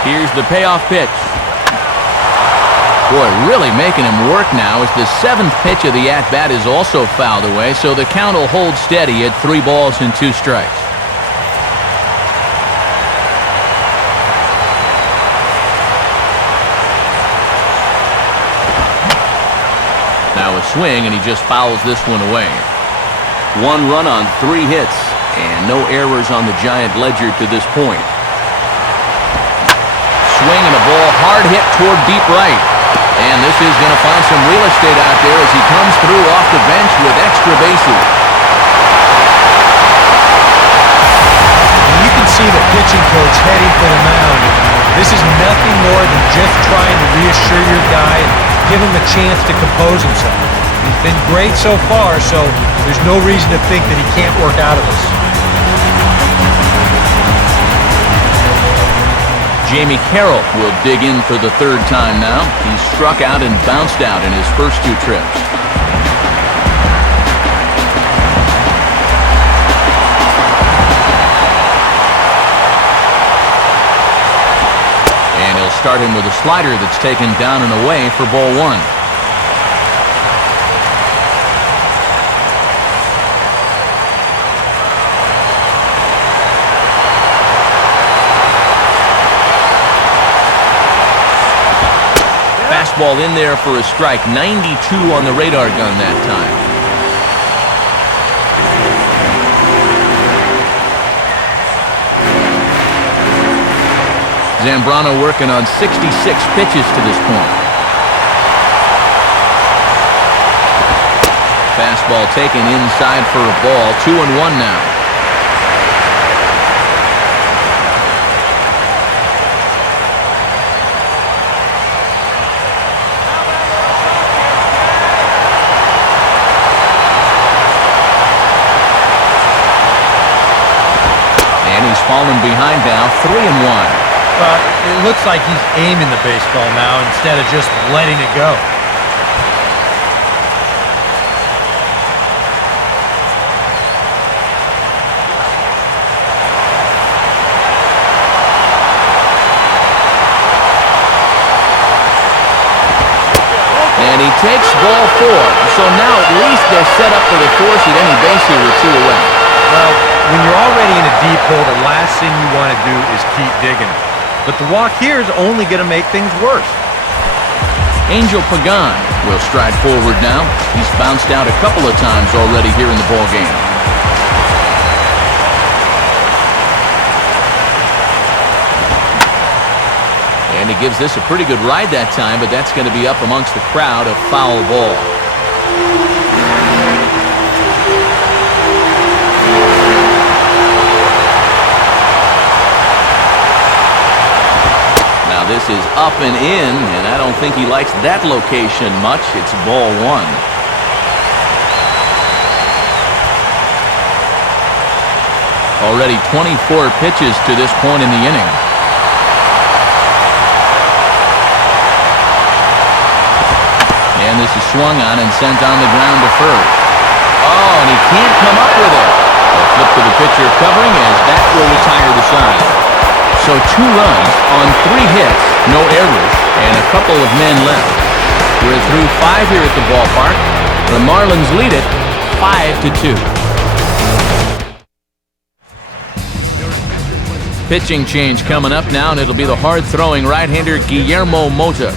Here's the payoff pitch. Boy, really making him work now as the seventh pitch of the at-bat is also fouled away, so the count will hold steady at 3 balls and 2 strikes. Now a swing, and he just fouls this one away. 1 run on 3 hits, and no errors on the Giant ledger to this point. Swing and a ball hard hit toward deep right. And this is going to find some real estate out there as he comes through off the bench with extra bases. You can see the pitching coach heading for the mound. This is nothing more than just trying to reassure your guy and give him a chance to compose himself. He's been great so far, so there's no reason to think that he can't work out of this. Jamie Carroll will dig in for the 3rd time now. He struck out and bounced out in his first 2 trips. And he'll start him with a slider that's taken down and away for ball 1. Fastball in there for a strike. 92 on the radar gun that time. Zambrano working on 66 pitches to this point. Fastball taken inside for a ball. 2-1 now. Falling behind now, 3-1. It looks like he's aiming the baseball now instead of just letting it go. And he takes ball 4. So now at least they're set up for the force at any base here with 2 away. Well, when you're already in a deep hole, the last thing you want to do is keep digging. But the walk here is only going to make things worse. Angel Pagan will stride forward now. He's bounced out a couple of times already here in the ballgame. And he gives this a pretty good ride that time, but that's going to be up amongst the crowd, a foul ball. This is up and in, and I don't think he likes that location much. It's ball 1. Already 24 pitches to this point in the inning. And this is swung on and sent on the ground to first. Oh, and he can't come up with it. A flip to the pitcher covering as that will retire the side. So 2 runs on 3 hits, no errors, and a couple of men left. We're through 5 here at the ballpark. The Marlins lead it 5-2. Pitching change coming up now, and it'll be the hard-throwing right-hander Guillermo Mota.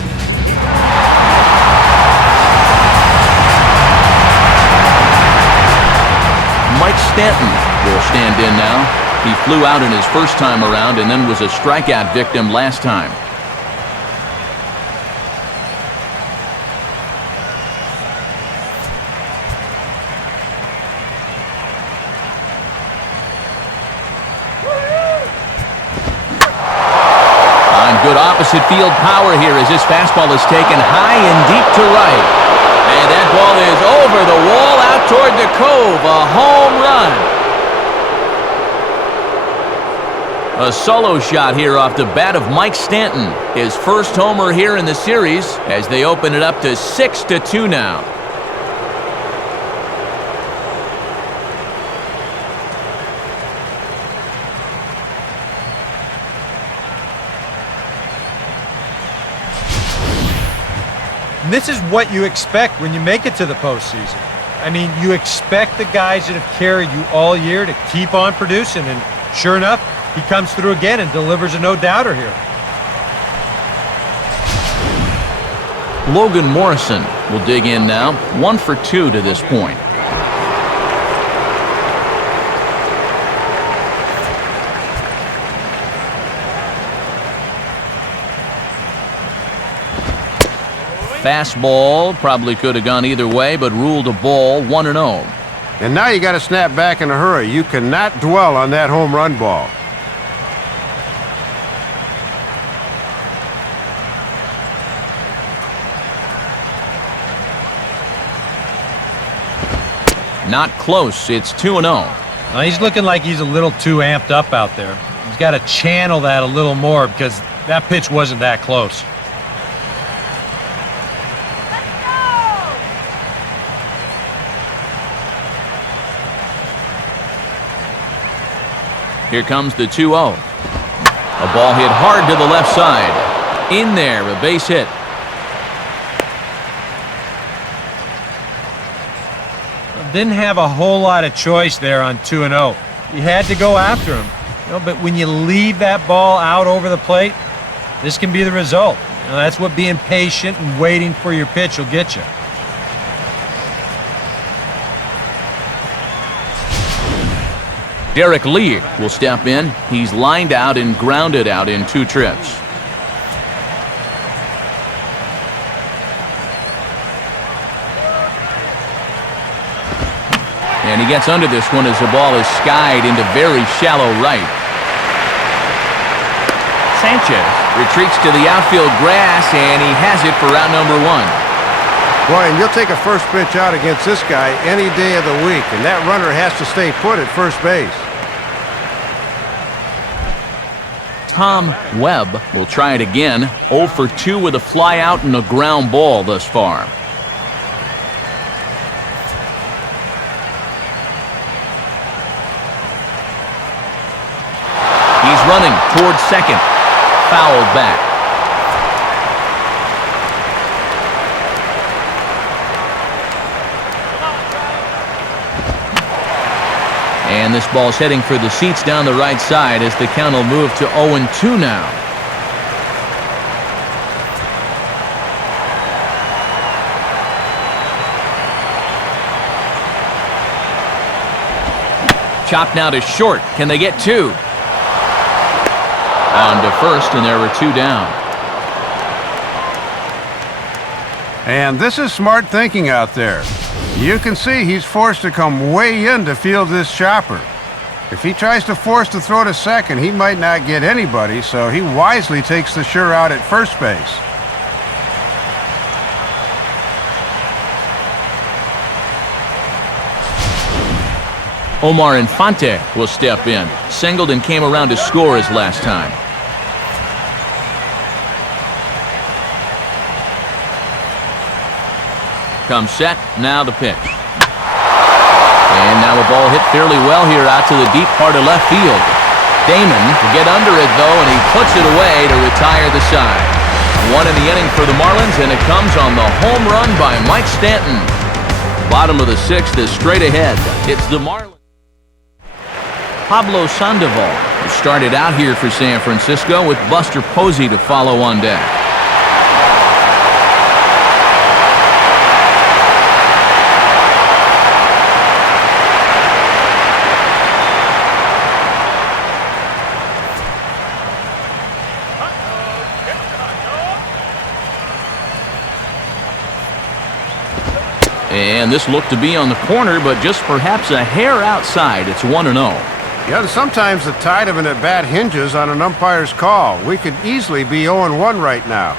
Stanton will stand in now. He flew out in his first time around and then was a strikeout victim last time. Good opposite field power here as this fastball is taken high and deep to right. And that ball is over the wall out toward the cove. A home run. A solo shot here off the bat of Mike Stanton. His first homer here in the series as they open it up to 6-2 now. And this is what you expect when you make it to the postseason. I mean, you expect the guys that have carried you all year to keep on producing, and sure enough, he comes through again and delivers a no-doubter here. Logan Morrison will dig in now, 1 for 2 to this point. Fastball probably could have gone either way, but ruled a ball, 1-0. And now you got to snap back in a hurry. You cannot dwell on that home run ball. Not close. It's 2-0. Now, he's looking like he's a little too amped up out there. He's got to channel that a little more because that pitch wasn't that close. Here comes the 2-0. A ball hit hard to the left side. In there, a base hit. Didn't have a whole lot of choice there on 2-0. You had to go after him. But when you leave that ball out over the plate, this can be the result. That's what being patient and waiting for your pitch will get you. Derek Lee will step in. He's lined out and grounded out in 2 trips. And he gets under this one as the ball is skied into very shallow right. Sanchez retreats to the outfield grass, and he has it for out number 1. Boy, and you'll take a first pitch out against this guy any day of the week, and that runner has to stay put at first base. Tom Webb will try it again. 0 for 2 with a fly out and a ground ball thus far. He's running towards second. Fouled back. And this ball's heading for the seats down the right side as the count will move to 0-2 now. Chopped now to short. Can they get 2? On to first, and there were 2 down. And this is smart thinking out there. You can see he's forced to come way in to field this chopper. If he tries to force the throw to second, he might not get anybody, so he wisely takes the sure out at first base. Omar Infante will step in. Singled and came around to score his last time. Comes set, now the pitch. And now a ball hit fairly well here out to the deep part of left field. Damon to get under it though, and he puts it away to retire the side. 1 in the inning for the Marlins, and it comes on the home run by Mike Stanton. Bottom of the 6th is straight ahead. It's the Marlins. Pablo Sandoval, who started out here for San Francisco with Buster Posey to follow on deck. And this looked to be on the corner, but just perhaps a hair outside. It's 1-0. Yeah, sometimes the tide of an at-bat hinges on an umpire's call. We could easily be 0-1 right now.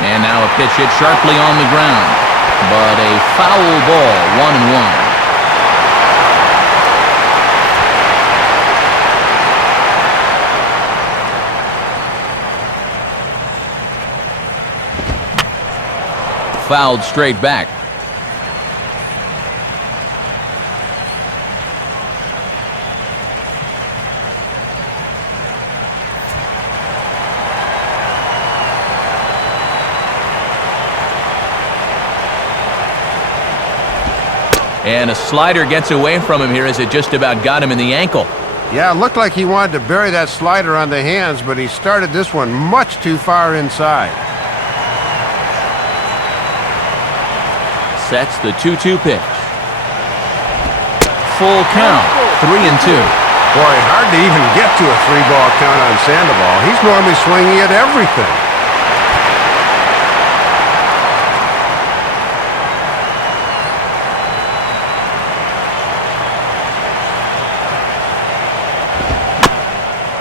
And now a pitch hit sharply on the ground. But a foul ball, 1-1. Fouled straight back. And a slider gets away from him here as it just about got him in the ankle. Yeah, it looked like he wanted to bury that slider on the hands, but he started this one much too far inside. Sets the 2-2 pitch. Full count, 3-2. Boy, hard to even get to a 3-ball count on Sandoval. He's normally swinging at everything.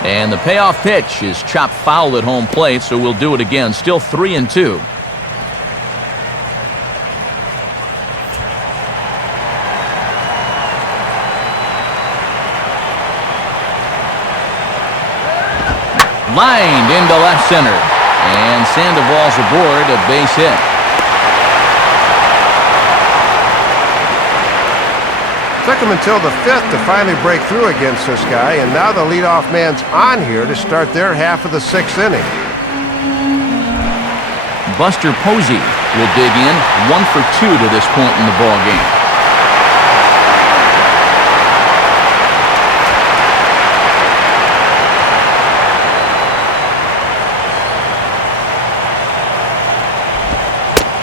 And the payoff pitch is chopped foul at home plate, so we'll do it again. Still 3-2. Lined into left center. And Sandoval's aboard, a base hit. Took him until the 5th to finally break through against this guy, and now the leadoff man's on here to start their half of the 6th inning. Buster Posey will dig in, 1 for 2 to this point in the ball game.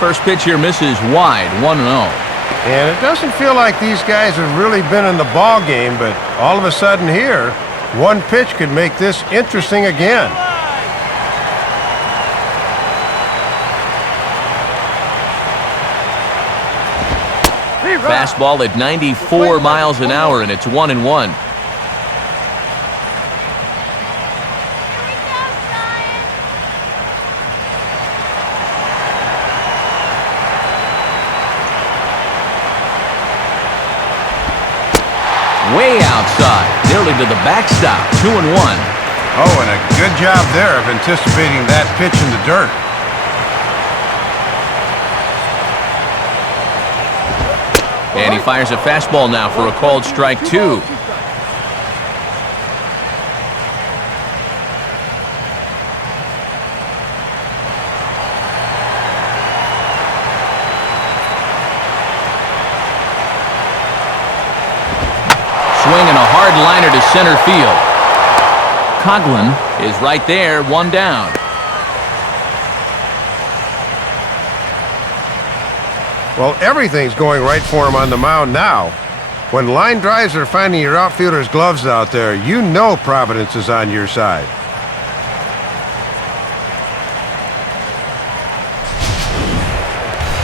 First pitch here misses wide, 1-0. And it doesn't feel like these guys have really been in the ball game, but all of a sudden here, one pitch could make this interesting again. Fastball at 94 miles an hour, and it's 1-1. Way outside, nearly to the backstop, 2-1. Oh, and a good job there of anticipating that pitch in the dirt. And he fires a fastball now for a called strike 2. Swinging a hard liner to center field. Coughlin is right there, 1 down. Well, everything's going right for him on the mound now. When line drives are finding your outfielder's gloves out there, you know Providence is on your side.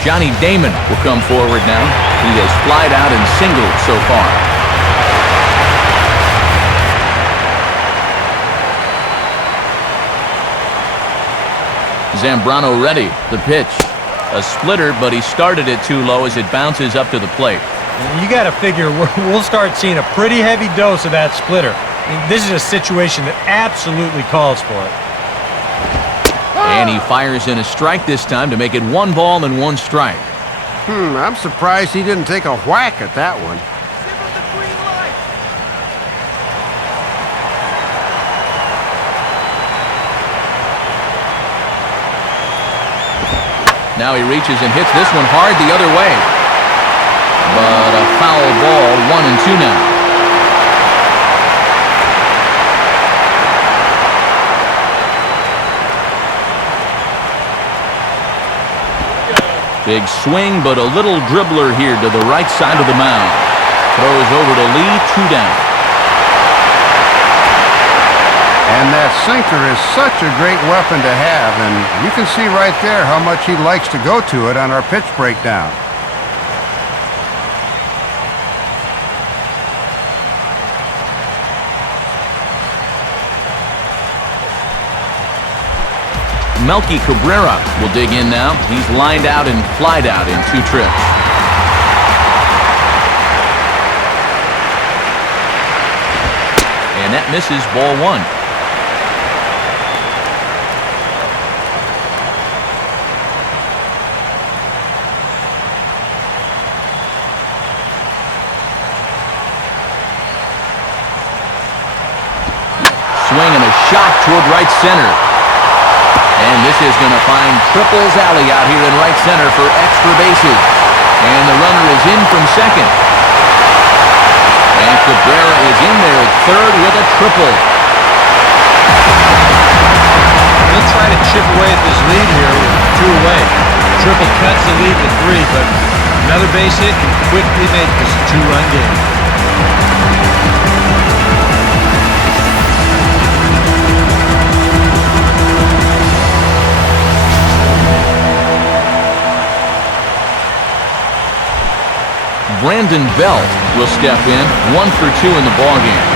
Johnny Damon will come forward now. He has flied out and singled so far. Zambrano ready. The pitch. A splitter, but he started it too low as it bounces up to the plate. You got to figure we'll start seeing a pretty heavy dose of that splitter. I mean, this is a situation that absolutely calls for it. And he fires in a strike this time to make it 1 ball and 1 strike. I'm surprised he didn't take a whack at that one. Now he reaches and hits this one hard the other way. But a foul ball, 1-2 now. Big swing, but a little dribbler here to the right side of the mound. Throws over to Lee, 2 down. And that sinker is such a great weapon to have, and you can see right there how much he likes to go to it on our pitch breakdown. Melky Cabrera will dig in now. He's lined out and flied out in 2 trips. And that misses, ball 1. Swing and a shot toward right center. And this is going to find Triples Alley out here in right center for extra bases. And the runner is in from second. And Cabrera is in there at third with a triple. He'll try to chip away at this lead here with 2 away. Triple cuts the lead to 3, but another base hit can quickly make this a 2-run game. Brandon Belt will step in, 1 for 2 in the ballgame.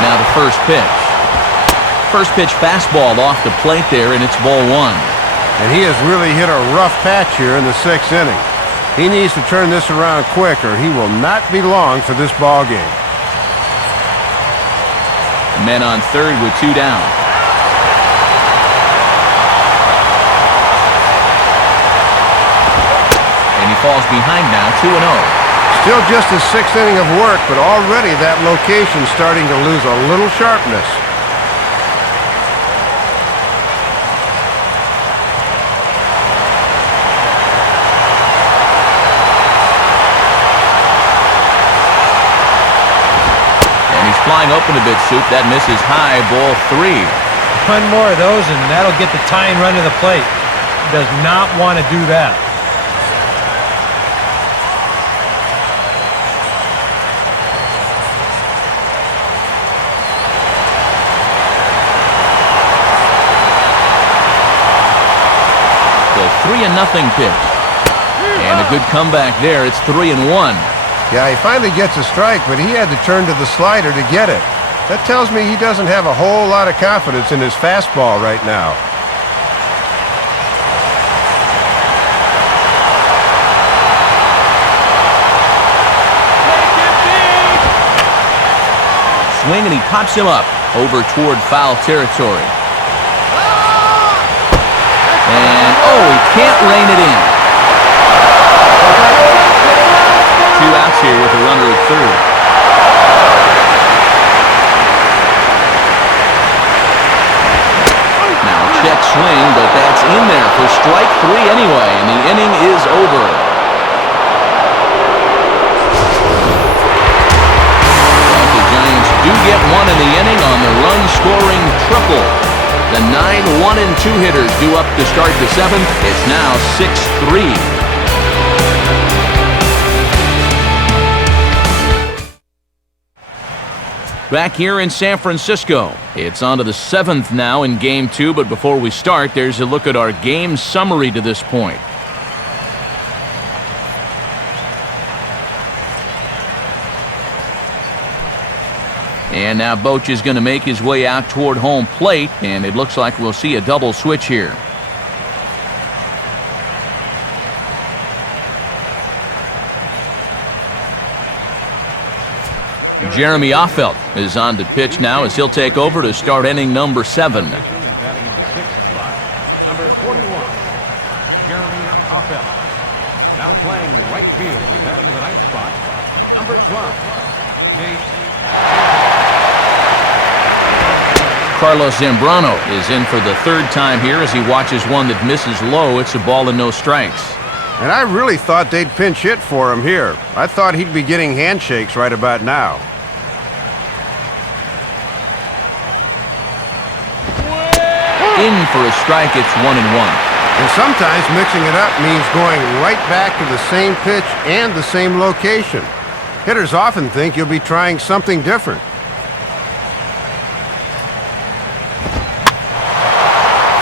Now the first pitch. First pitch fastball off the plate there, and it's ball 1. And he has really hit a rough patch here in the 6th inning. He needs to turn this around quick, or he will not be long for this ball game. Men on third with 2 down. And he falls behind now, 2-0. Still just his 6th inning of work, but already that location's starting to lose a little sharpness. And he's flying open a bit, Soup. That misses high, ball 3. One more of those, and that'll get the tying run to the plate. Does not want to do that. The 3-0 pitch. And a good comeback there. It's 3-1. Yeah, he finally gets a strike, but he had to turn to the slider to get it. That tells me he doesn't have a whole lot of confidence in his fastball right now. Swing, and he pops him up over toward foul territory. And, oh, he can't rein it in. 2 outs here with a runner at third. Now check swing, but that's in there for strike 3 anyway, and the inning is over. But the Giants do get 1 in the inning on the run-scoring triple. The 9 1-2 hitters due up to start the 7th. It's now 6-3. Back here in San Francisco. It's on to the 7th now in Game 2, but before we start, there's a look at our game summary to this point. And now Boch is going to make his way out toward home plate, and it looks like we'll see a double switch here. Jeremy Offelt is on to pitch now as he'll take over to start inning number 7. Number 41, Jeremy Offelt. Now playing right field, batting in the 9th spot. Number 12, Nate. Carlos Zambrano is in for the 3rd time here as he watches one that misses low. It's a ball and no strikes. And I really thought they'd pinch hit for him here. I thought he'd be getting handshakes right about now. In for a strike, it's 1-1. And sometimes mixing it up means going right back to the same pitch and the same location. Hitters often think you'll be trying something different.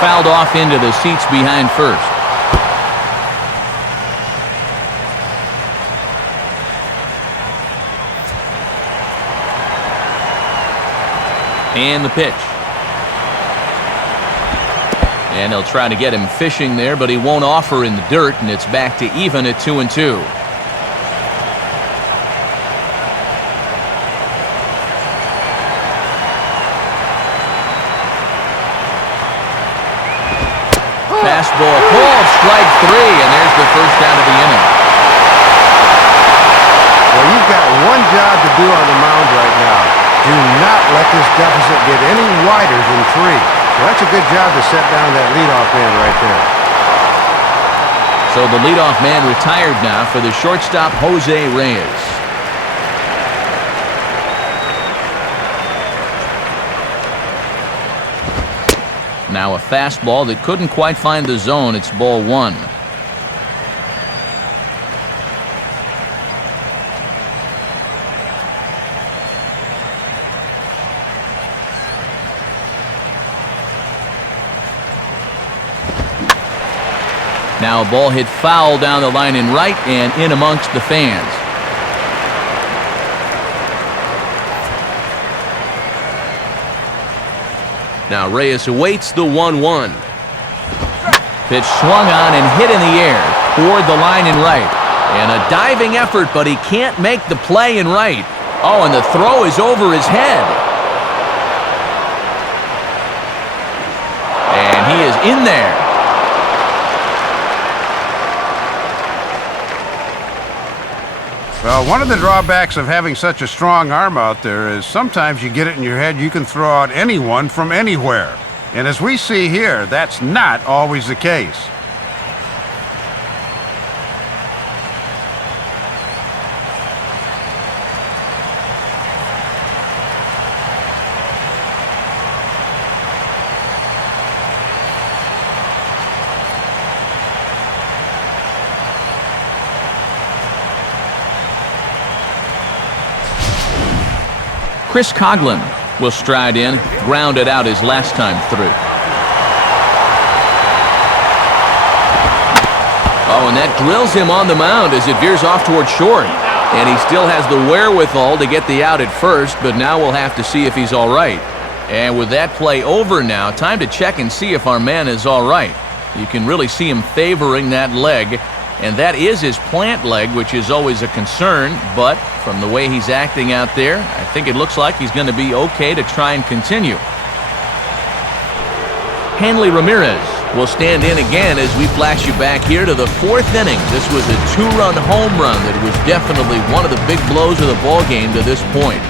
Fouled off into the seats behind first. And the pitch. And they'll try to get him fishing there, but he won't offer in the dirt, and it's back to even at 2-2. Fastball called, strike 3, and there's the first out of the inning. Well, you've got one job to do on the mound right now. Do not let this deficit get any wider than 3. So that's a good job to set down that leadoff man right there. So the leadoff man retired now for the shortstop, Jose Reyes. Now a fastball that couldn't quite find the zone. It's ball 1. Now a ball hit foul down the line in right and in amongst the fans. Now Reyes awaits the 1-1. Pitch swung on and hit in the air toward the line in right. And a diving effort, but he can't make the play in right. Oh, and the throw is over his head. And he is in there. Well, one of the drawbacks of having such a strong arm out there is sometimes you get it in your head you can throw out anyone from anywhere. And as we see here, that's not always the case. Chris Coughlin will stride in, grounded out his last time through. Oh, and that drills him on the mound as it veers off toward short. And he still has the wherewithal to get the out at first, but now we'll have to see if he's all right. And with that play over now, time to check and see if our man is all right. You can really see him favoring that leg, and that is his plant leg, which is always a concern, but from the way he's acting out there, I think it looks like he's going to be okay to try and continue. Hanley Ramirez will stand in again as we flash you back here to the 4th inning. This was a 2-run home run that was definitely one of the big blows of the ball game to this point.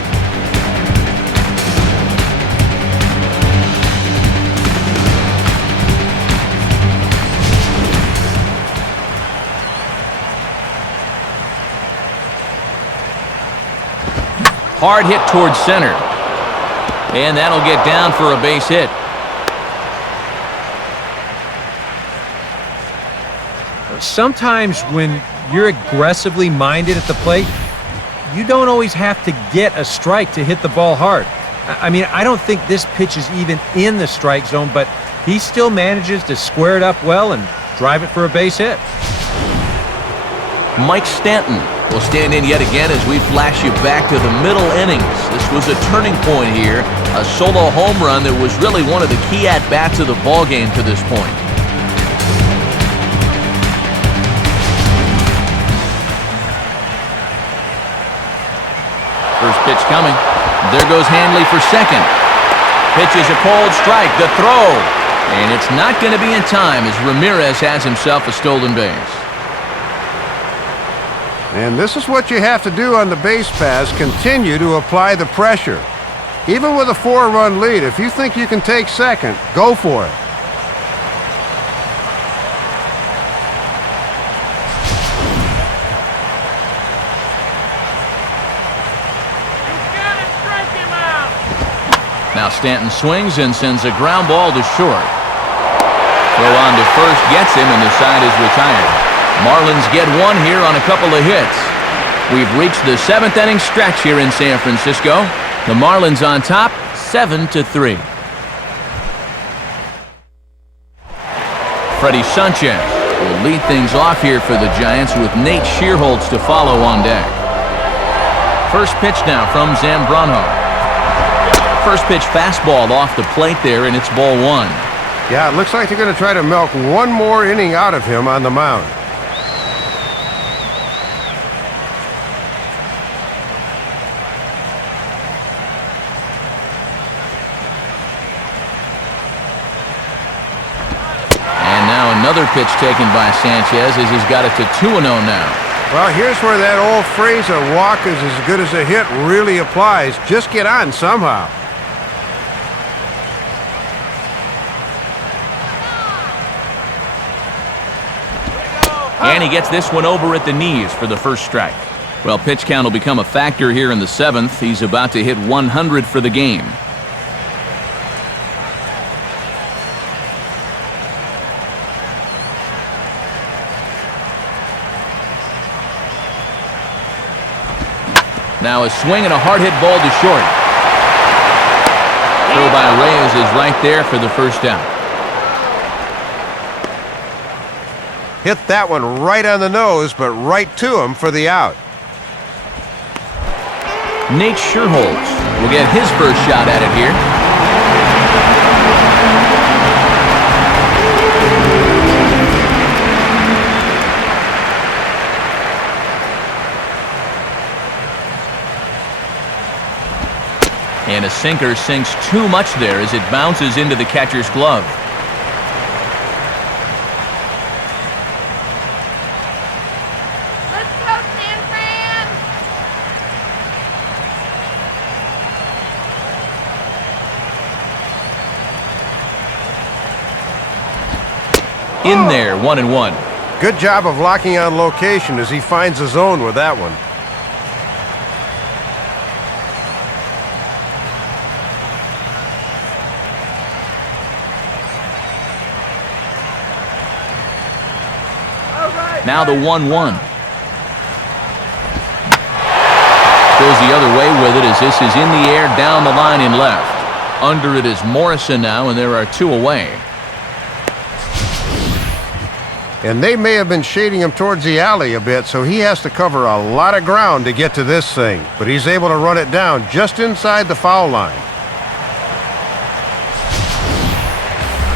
Hard hit towards center. And that'll get down for a base hit. Sometimes when you're aggressively minded at the plate, you don't always have to get a strike to hit the ball hard. I mean, I don't think this pitch is even in the strike zone, but he still manages to square it up well and drive it for a base hit. Mike Stanton will stand in yet again as we flash you back to the middle innings. This was a turning point here, a solo home run that was really one of the key at-bats of the ball game to this point. First pitch coming. There goes Hanley for second. Pitch is a cold strike, the throw. And it's not going to be in time as Ramirez has himself a stolen base. And this is what you have to do on the base pass, continue to apply the pressure. Even with a 4-run lead, if you think you can take second, go for it. Now Stanton swings and sends a ground ball to short. Throw on to first gets him, and the side is retired. Marlins get one here on a couple of hits. We've reached the 7th inning stretch here in San Francisco. The Marlins on top, 7-3. Freddie Sanchez will lead things off here for the Giants with Nate Shearholtz to follow on deck. First pitch now from Zambrano. First pitch fastball off the plate there, and it's ball 1. Yeah, it looks like they're going to try to milk one more inning out of him on the mound. And now another pitch taken by Sanchez as he's got it to 2-0 now. Well, here's where that old phrase, a walk is as good as a hit, really applies. Just get on somehow. And he gets this one over at the knees for the first strike. Well, pitch count will become a factor here in the 7th. He's about to hit 100 for the game. Now a swing and a hard hit ball to short. Throw by Reyes is right there for the first out. Hit that one right on the nose, but right to him for the out. Nate Shearholtz will get his first shot at it here. And a sinker sinks too much there as it bounces into the catcher's glove. Let's go, San Fran! In there, 1-1. Good job of locking on location as he finds the zone with that one. Now the 1-1. Goes the other way with it as this is in the air down the line in left. Under it is Morrison now, and there are 2 away. And they may have been shading him towards the alley a bit, so he has to cover a lot of ground to get to this thing. But he's able to run it down just inside the foul line.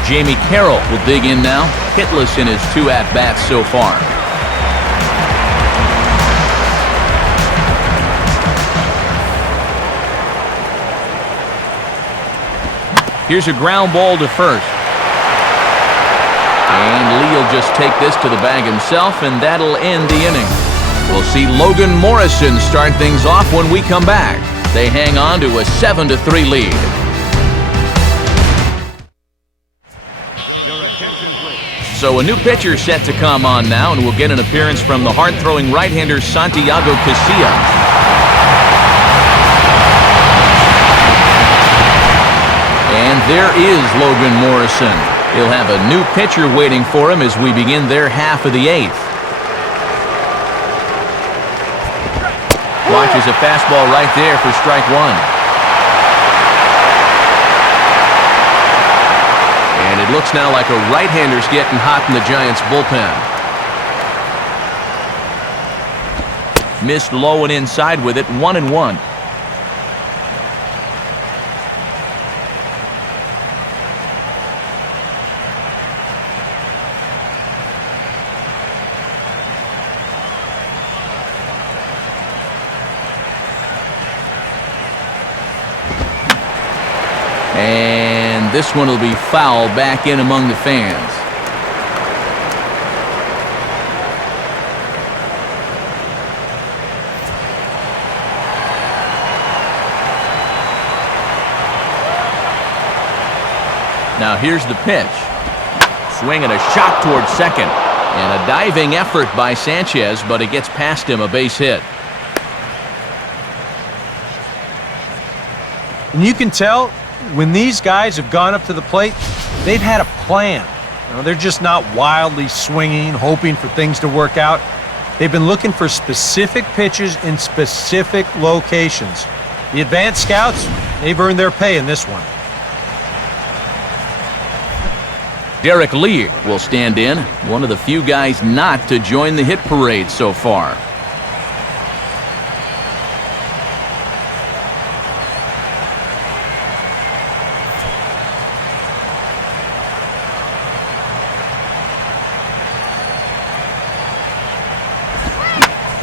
Jamie Carroll will dig in now, hitless in his 2 at-bats so far. Here's a ground ball to first. And Lee will just take this to the bag himself, and that'll end the inning. We'll see Logan Morrison start things off when we come back. They hang on to a 7-3 lead. So a new pitcher set to come on now, and we'll get an appearance from the hard-throwing right-hander Santiago Casilla. And there is Logan Morrison. He'll have a new pitcher waiting for him as we begin their half of the 8th. Watches a fastball right there for strike 1. And it looks now like a right-hander's getting hot in the Giants' bullpen. Missed low and inside with it, 1-1. And this one will be foul back in among the fans. Now here's the pitch. Swing and a shot towards second. And a diving effort by Sanchez, but it gets past him, a base hit. And you can tell when these guys have gone up to the plate, they've had a plan. You know, they're just not wildly swinging, hoping for things to work out. They've been looking for specific pitches in specific locations. The advanced scouts, they've earned their pay in this one. Derek Lee will stand in, one of the few guys not to join the hit parade so far.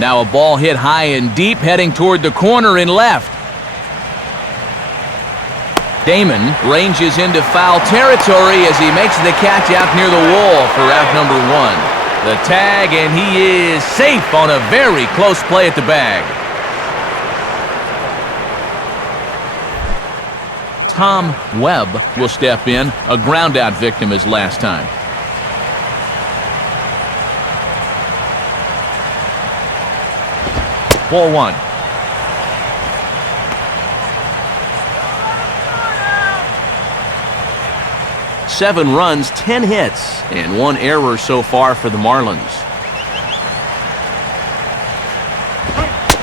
Now a ball hit high and deep, heading toward the corner and left. Damon ranges into foul territory as he makes the catch out near the wall for out number 1. The tag, and he is safe on a very close play at the bag. Tom Webb will step in, a groundout victim as last time. Ball 1. Seven runs, 10 hits, and 1 error so far for the Marlins.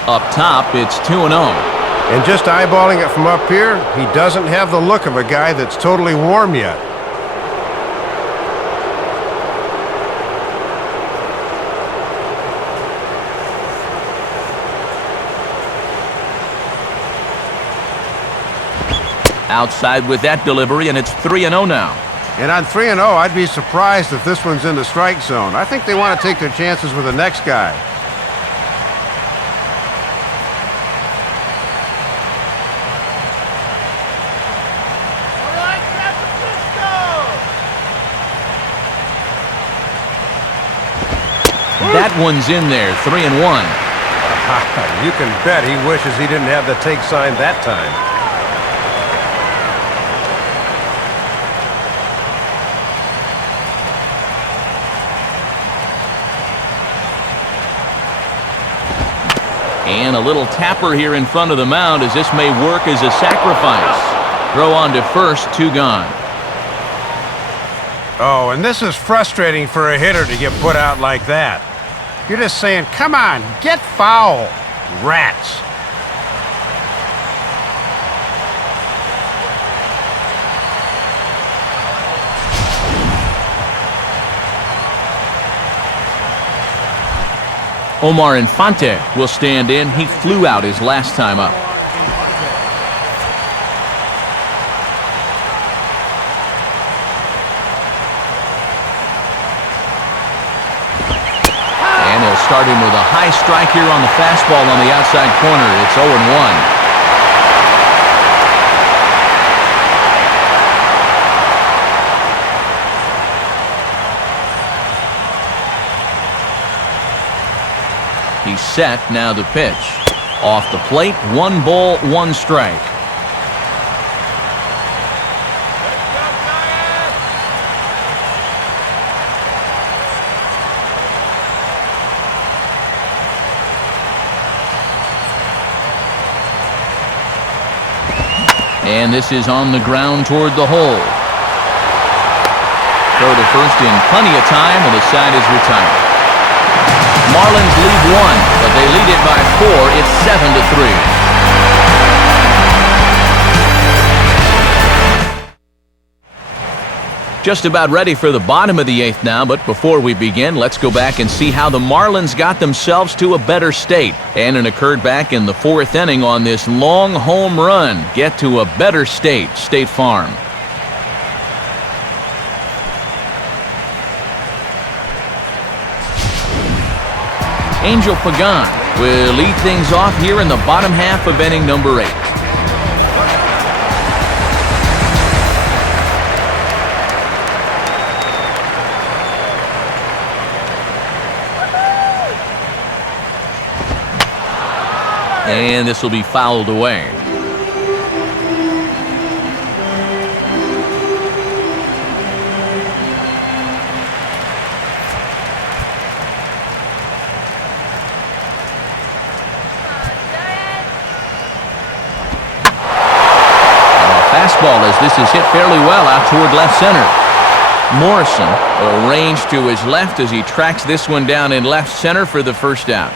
Up top, it's 2-0. And just eyeballing it from up here, he doesn't have the look of a guy that's totally warm yet. Outside with that delivery, and it's 3-0 now. And on 3-0, I'd be surprised if this one's in the strike zone. I think they want to take their chances with the next guy. All right, San Francisco! That one's in there, 3-1. You can bet he wishes he didn't have the take sign that time. And a little tapper here in front of the mound as this may work as a sacrifice. Throw on to first, 2 gone. Oh, and this is frustrating for a hitter to get put out like that. You're just saying, come on, get foul, rats. Omar Infante will stand in. He flew out his last time up. And he'll start him with a high strike here on the fastball on the outside corner. It's 0-1. He's set, now the pitch. Off the plate, 1 ball, 1 strike. And this is on the ground toward the hole. Throw to first in plenty of time, and the side is retired. Marlins lead 1, but they lead it by 4. It's 7-3. Just about ready for the bottom of the 8th now, but before we begin, let's go back and see how the Marlins got themselves to a better state. And it occurred back in the 4th inning on this long home run. Get to a better state, State Farm. Angel Pagan will lead things off here in the bottom half of inning number 8. And this will be fouled away. Fastball as this is hit fairly well out toward left center. Morrison arranged to his left as he tracks this one down in left center for the first out.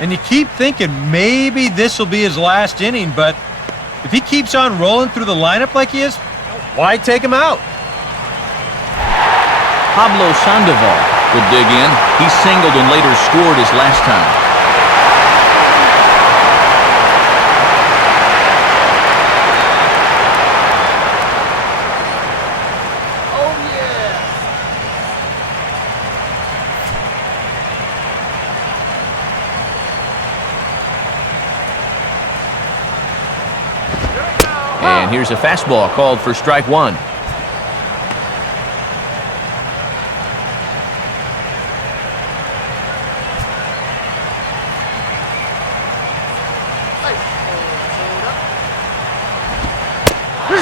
And you keep thinking maybe this will be his last inning, but if he keeps on rolling through the lineup like he is, why take him out? Pablo Sandoval would dig in. He singled and later scored his last time. And here's a fastball called for strike one.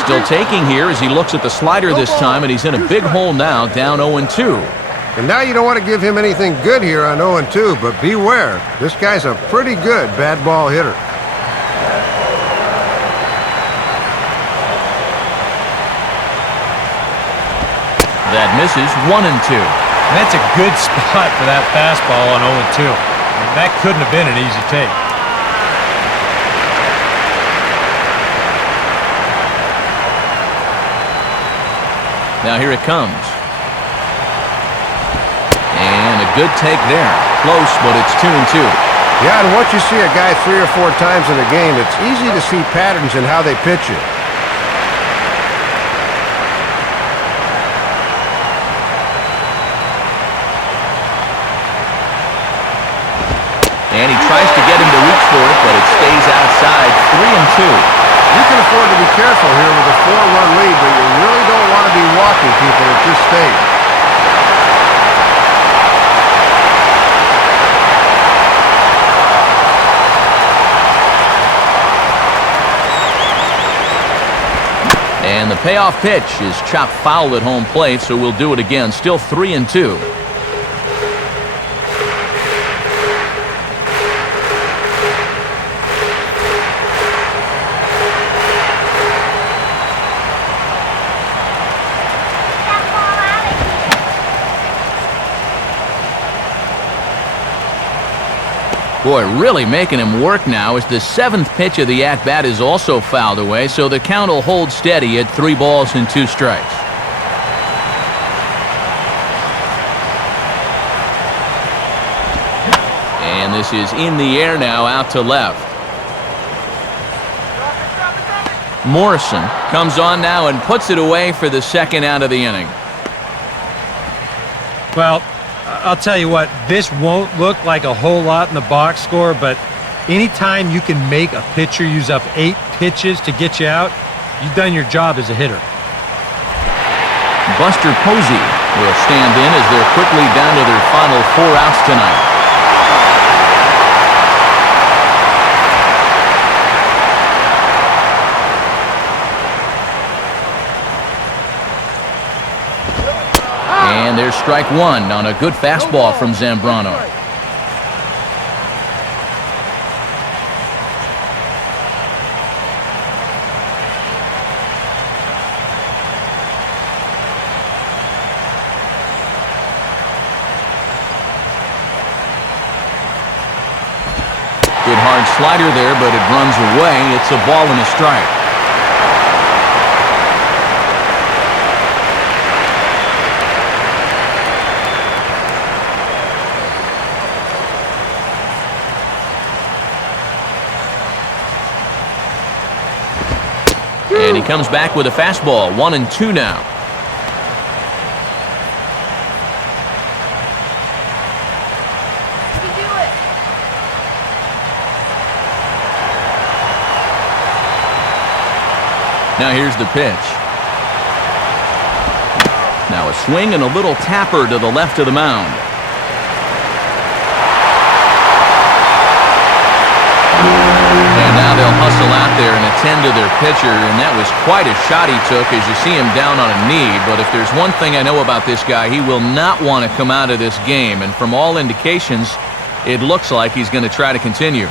Still taking here as he looks at the slider this time, and he's in a big hole now, down 0-2. And now you don't want to give him anything good here on 0-2, but beware. This guy's a pretty good bad ball hitter. That misses 1-2. And that's a good spot for that fastball on 0-2. I mean, that couldn't have been an easy take. Now here it comes. And a good take there. Close, but it's 2-2. Yeah, and once you see a guy 3 or 4 times in a game, it's easy to see patterns in how they pitch you. And he tries to get him to reach for it, but it stays outside. 3-2. You can afford to be careful here with a 4-run lead, but you really don't want to be walking people at this stage. And the payoff pitch is chopped foul at home plate, so we'll do it again. Still 3-2. Boy, really making him work now as the 7th pitch of the at-bat is also fouled away, so the count will hold steady at 3 balls and 2 strikes. And this is in the air now, out to left. Morrison comes on now and puts it away for the 2nd out of the inning. Well, I'll tell you what, this won't look like a whole lot in the box score, but anytime you can make a pitcher use up 8 pitches to get you out, you've done your job as a hitter. Buster Posey will stand in as they're quickly down to their final 4 outs tonight. And there's strike one on a good fastball from Zambrano. Good hard slider there, but it runs away. It's a ball and a strike. And he comes back with a fastball, 1-2 now. You can do it. Now here's the pitch. Now a swing and a little tapper to the left of the mound. And now they'll hustle out there and attend to their pitcher, and that was quite a shot he took as you see him down on a knee. But if there's one thing I know about this guy, he will not want to come out of this game, and from all indications, it looks like he's going to try to continue.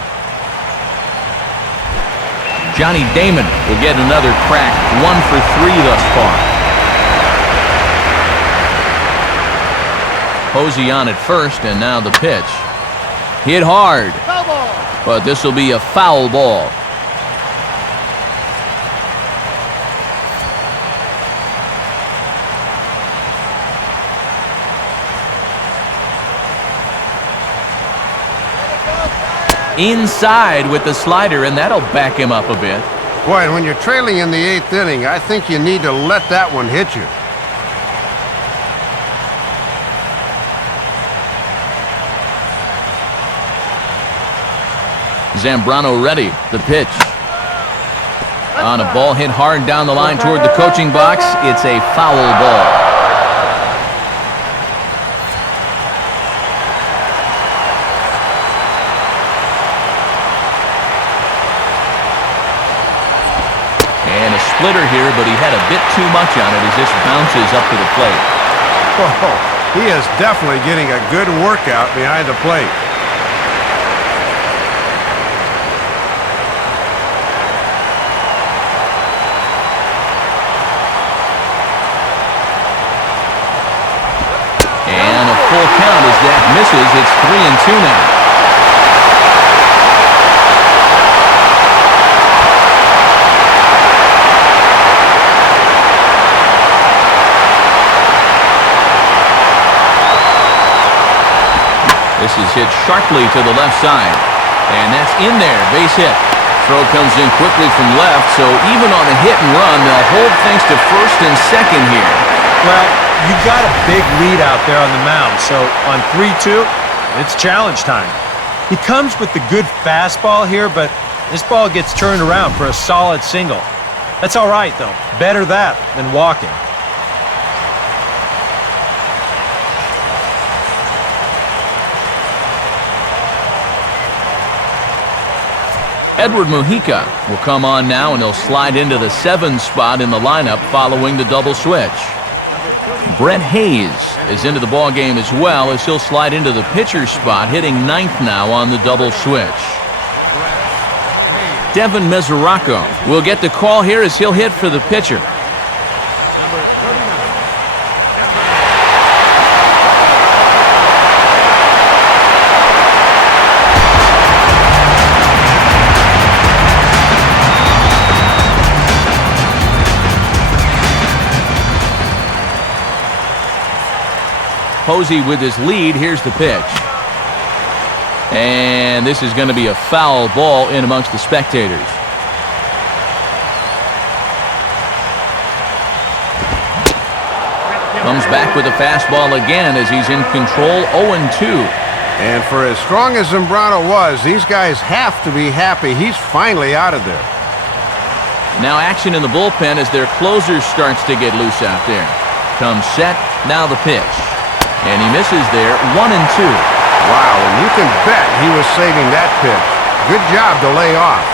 Johnny Damon will get another crack, 1 for 3 thus far. Posey on at first, and now the pitch. Hit hard, but this will be a foul ball. Inside with the slider, and that'll back him up a bit. Boy, and when you're trailing in the 8th inning, I think you need to let that one hit you. Zambrano ready. The pitch. On a ball hit hard down the line toward the coaching box. It's a foul ball. Splitter here, but he had a bit too much on it as this bounces up to the plate. Oh, he is definitely getting a good workout behind the plate. And a full count as that misses. It's 3-2 now. This is hit sharply to the left side. And that's in there. Base hit. Throw comes in quickly from left, so even on a hit and run, they'll hold things to first and second here. Well, you got a big lead out there on the mound, so on 3-2, it's challenge time. He comes with the good fastball here, but this ball gets turned around for a solid single. That's all right, though. Better that than walking. Edward Mujica will come on now, and he'll slide into the 7 spot in the lineup following the double switch. Brett Hayes is into the ball game as well, as he'll slide into the pitcher spot, hitting 9th now on the double switch. Devin Mesoraco will get the call here as he'll hit for the pitcher. Posey with his lead. Here's the pitch. And this is going to be a foul ball in amongst the spectators. Comes back with a fastball again as he's in control, 0-2. And for as strong as Zambrano was, these guys have to be happy he's finally out of there. Now action in the bullpen as their closer starts to get loose out there. Comes set, now the pitch. And he misses there, 1-2. Wow, and you can bet he was saving that pitch. Good job to lay off.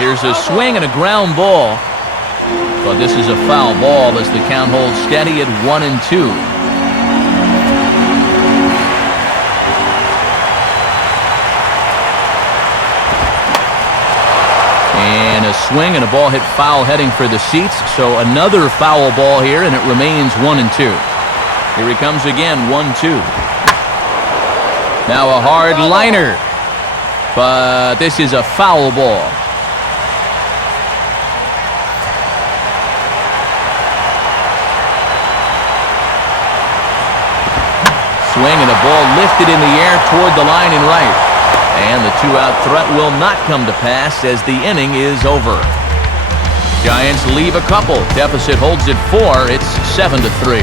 Here's a swing and a ground ball. But this is a foul ball as the count holds steady at 1-2. And a swing and a ball hit foul heading for the seats. So another foul ball here, and it remains 1-2. Here he comes again, 1-2. Now a hard liner. But this is a foul ball. Swing and a ball lifted in the air toward the line and right. And the 2-out threat will not come to pass as the inning is over. Giants leave a couple. Deficit holds at 4. It's 7-3.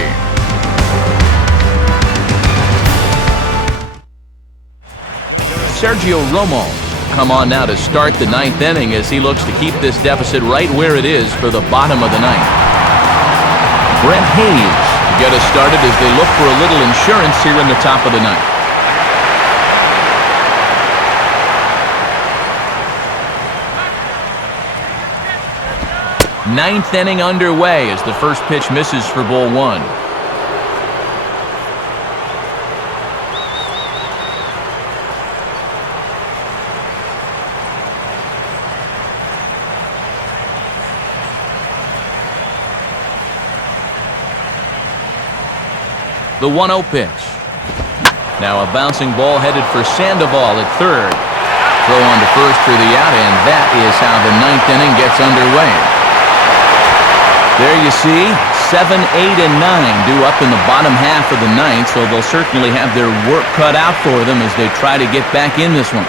Sergio Romo come on now to start the 9th inning as he looks to keep this deficit right where it is for the bottom of the 9th. Brett Hayes to get us started as they look for a little insurance here in the top of the 9th. Ninth inning underway as the first pitch misses for ball one. The 1-0 pitch. Now a bouncing ball headed for Sandoval at third. Throw on to first for the out, and that is how the ninth inning gets underway. There you see, 7, 8, and 9 due up in the bottom half of the ninth, so they'll certainly have their work cut out for them as they try to get back in this one.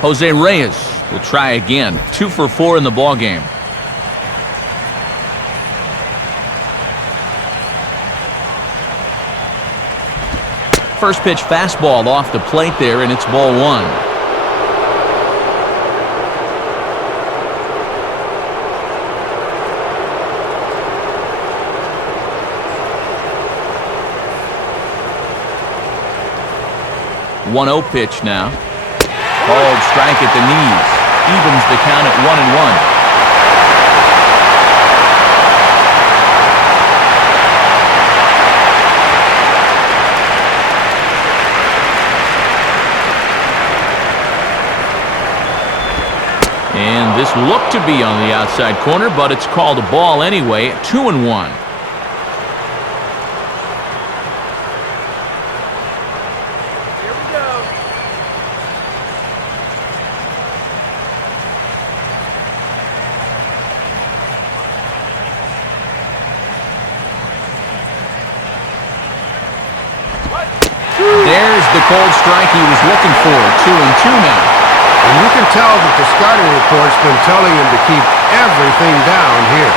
Jose Reyes will try again, 2 for 4 in the ballgame. First pitch fastball off the plate there, and it's ball one. One 0 pitch now. Called strike at the knees. Evens the count at 1-1. And this looked to be on the outside corner, but it's called a ball anyway. 2-1. There's the cold strike he was looking for. 2-2 now. And you can tell that the scouting report's been telling him to keep everything down here.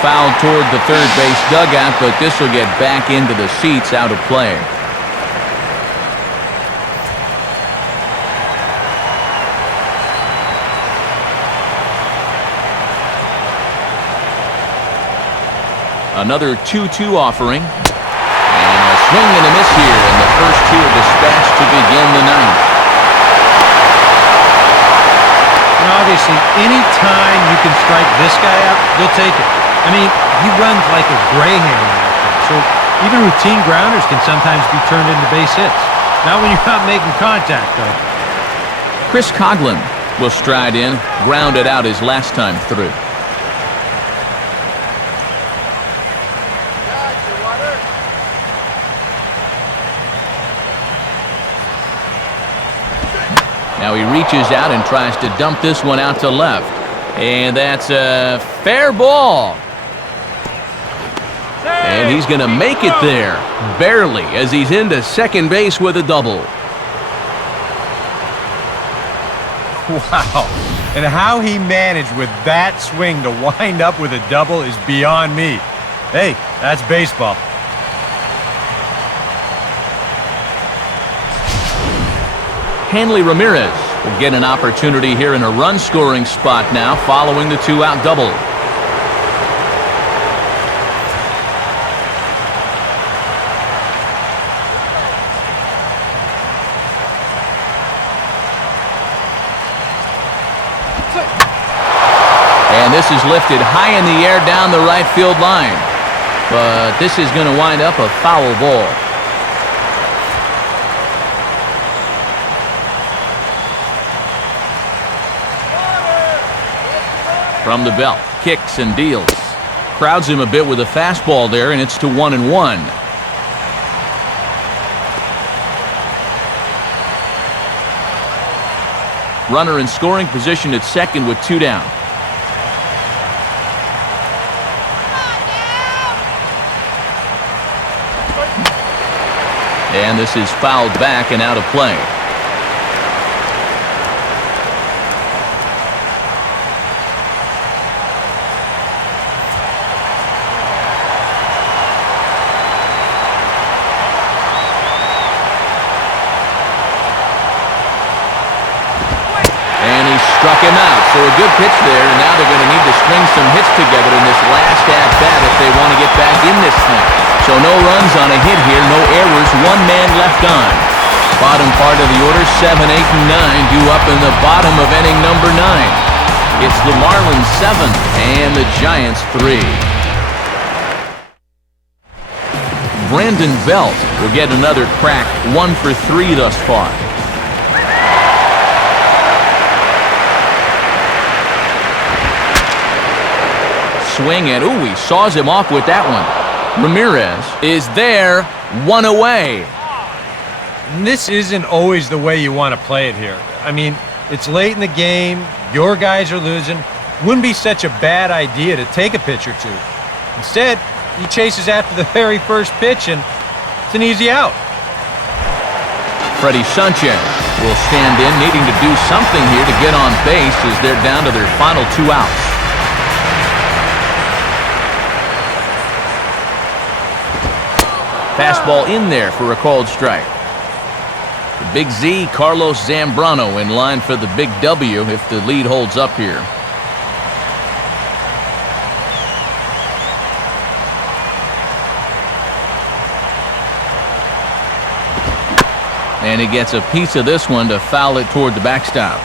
Fouled toward the third base dugout, but this will get back into the seats, out of play. Another 2-2 offering. And a swing and a miss here, and the first two are dispatched to begin the ninth. And obviously, any time you can strike this guy out, you'll take it. I mean, he runs like a greyhound out there, so even routine grounders can sometimes be turned into base hits. Not when you're not making contact, though. Chris Coughlin will stride in, grounded out his last time through. Now he reaches out and tries to dump this one out to left. And that's a fair ball. And he's going to make it there, barely, as he's into second base with a double. Wow. And how he managed with that swing to wind up with a double is beyond me. Hey, that's baseball. Hanley Ramirez will get an opportunity here in a run-scoring spot now following the two-out double. And this is lifted high in the air down the right field line. But this is going to wind up a foul ball. From the belt, kicks and deals. Crowds him a bit with a fastball there, and it's to 1-1. Runner in scoring position at second with 2 down. And this is fouled back and out of play. And he Struck him out, so a good pitch there, and now they're going to need to string some hits together in this last at-bat if they want to get back in this thing. So no runs on a hit here, no errors, one man left on. Bottom part of the order, 7, 8, and 9 due up in the bottom of inning number 9. It's the Marlins 7 and the Giants 3. Brandon Belt will get another crack, 1 for 3 thus far. Swing, and ooh, he saws him off with that one. Ramirez is there, 1 away. And this isn't always the way you want to play it here. I mean, it's late in the game, your guys are losing. Wouldn't be such a bad idea to take a pitch or two. Instead, he chases after the very first pitch, and it's an easy out. Freddie Sanchez will stand in, needing to do something here to get on base as they're down to their final 2 outs. Fastball in there for a called strike. The Big Z, Carlos Zambrano, in line for the Big W if the lead holds up here. And he gets a piece of this one to foul it toward the backstop.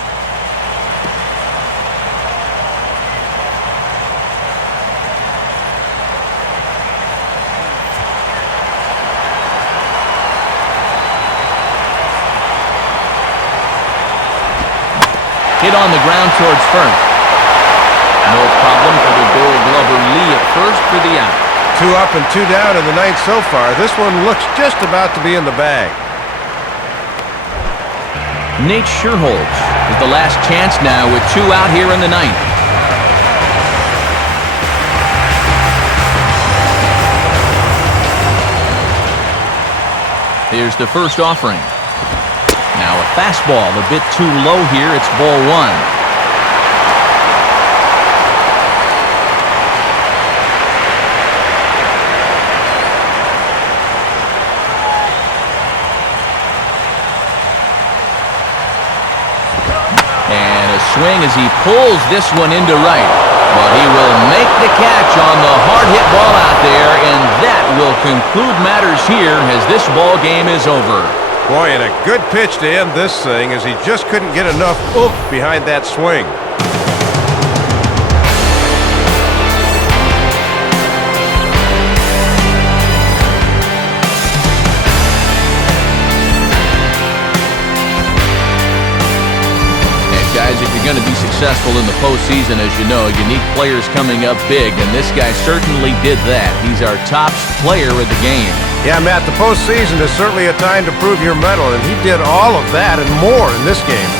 Hit on the ground towards first. No problem for the Gold Glover Lee at first for the out. 2 up and 2 down in the 9th so far. This one looks just about to be in the bag. Nate Scherholz is the last chance now with 2 out here in the 9th. Here's the first offering. Now a fastball a bit too low here. It's ball 1. Swing as he pulls this one into right. But he will make the catch on the hard hit ball out there, and that will conclude matters here as this ball game is over. Boy, and a good pitch to end this thing as he just couldn't get enough oomph behind that swing. Guys, if you're going to be successful in the postseason, as you know, you need players coming up big, and this guy certainly did that. He's our top player of the game. Yeah, Matt, the postseason is certainly a time to prove your mettle, and he did all of that and more in this game.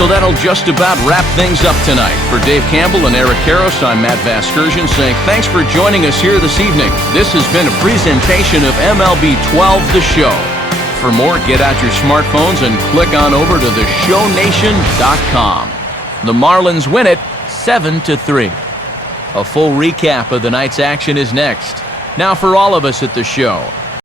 So that'll just about wrap things up tonight. For Dave Campbell and Eric Karros, I'm Matt Vasgersian saying thanks for joining us here this evening. This has been a presentation of MLB 12 The Show. For more, get out your smartphones and click on over to theshownation.com. The Marlins win it 7-3. A full recap of the night's action is next. Now for all of us at the show,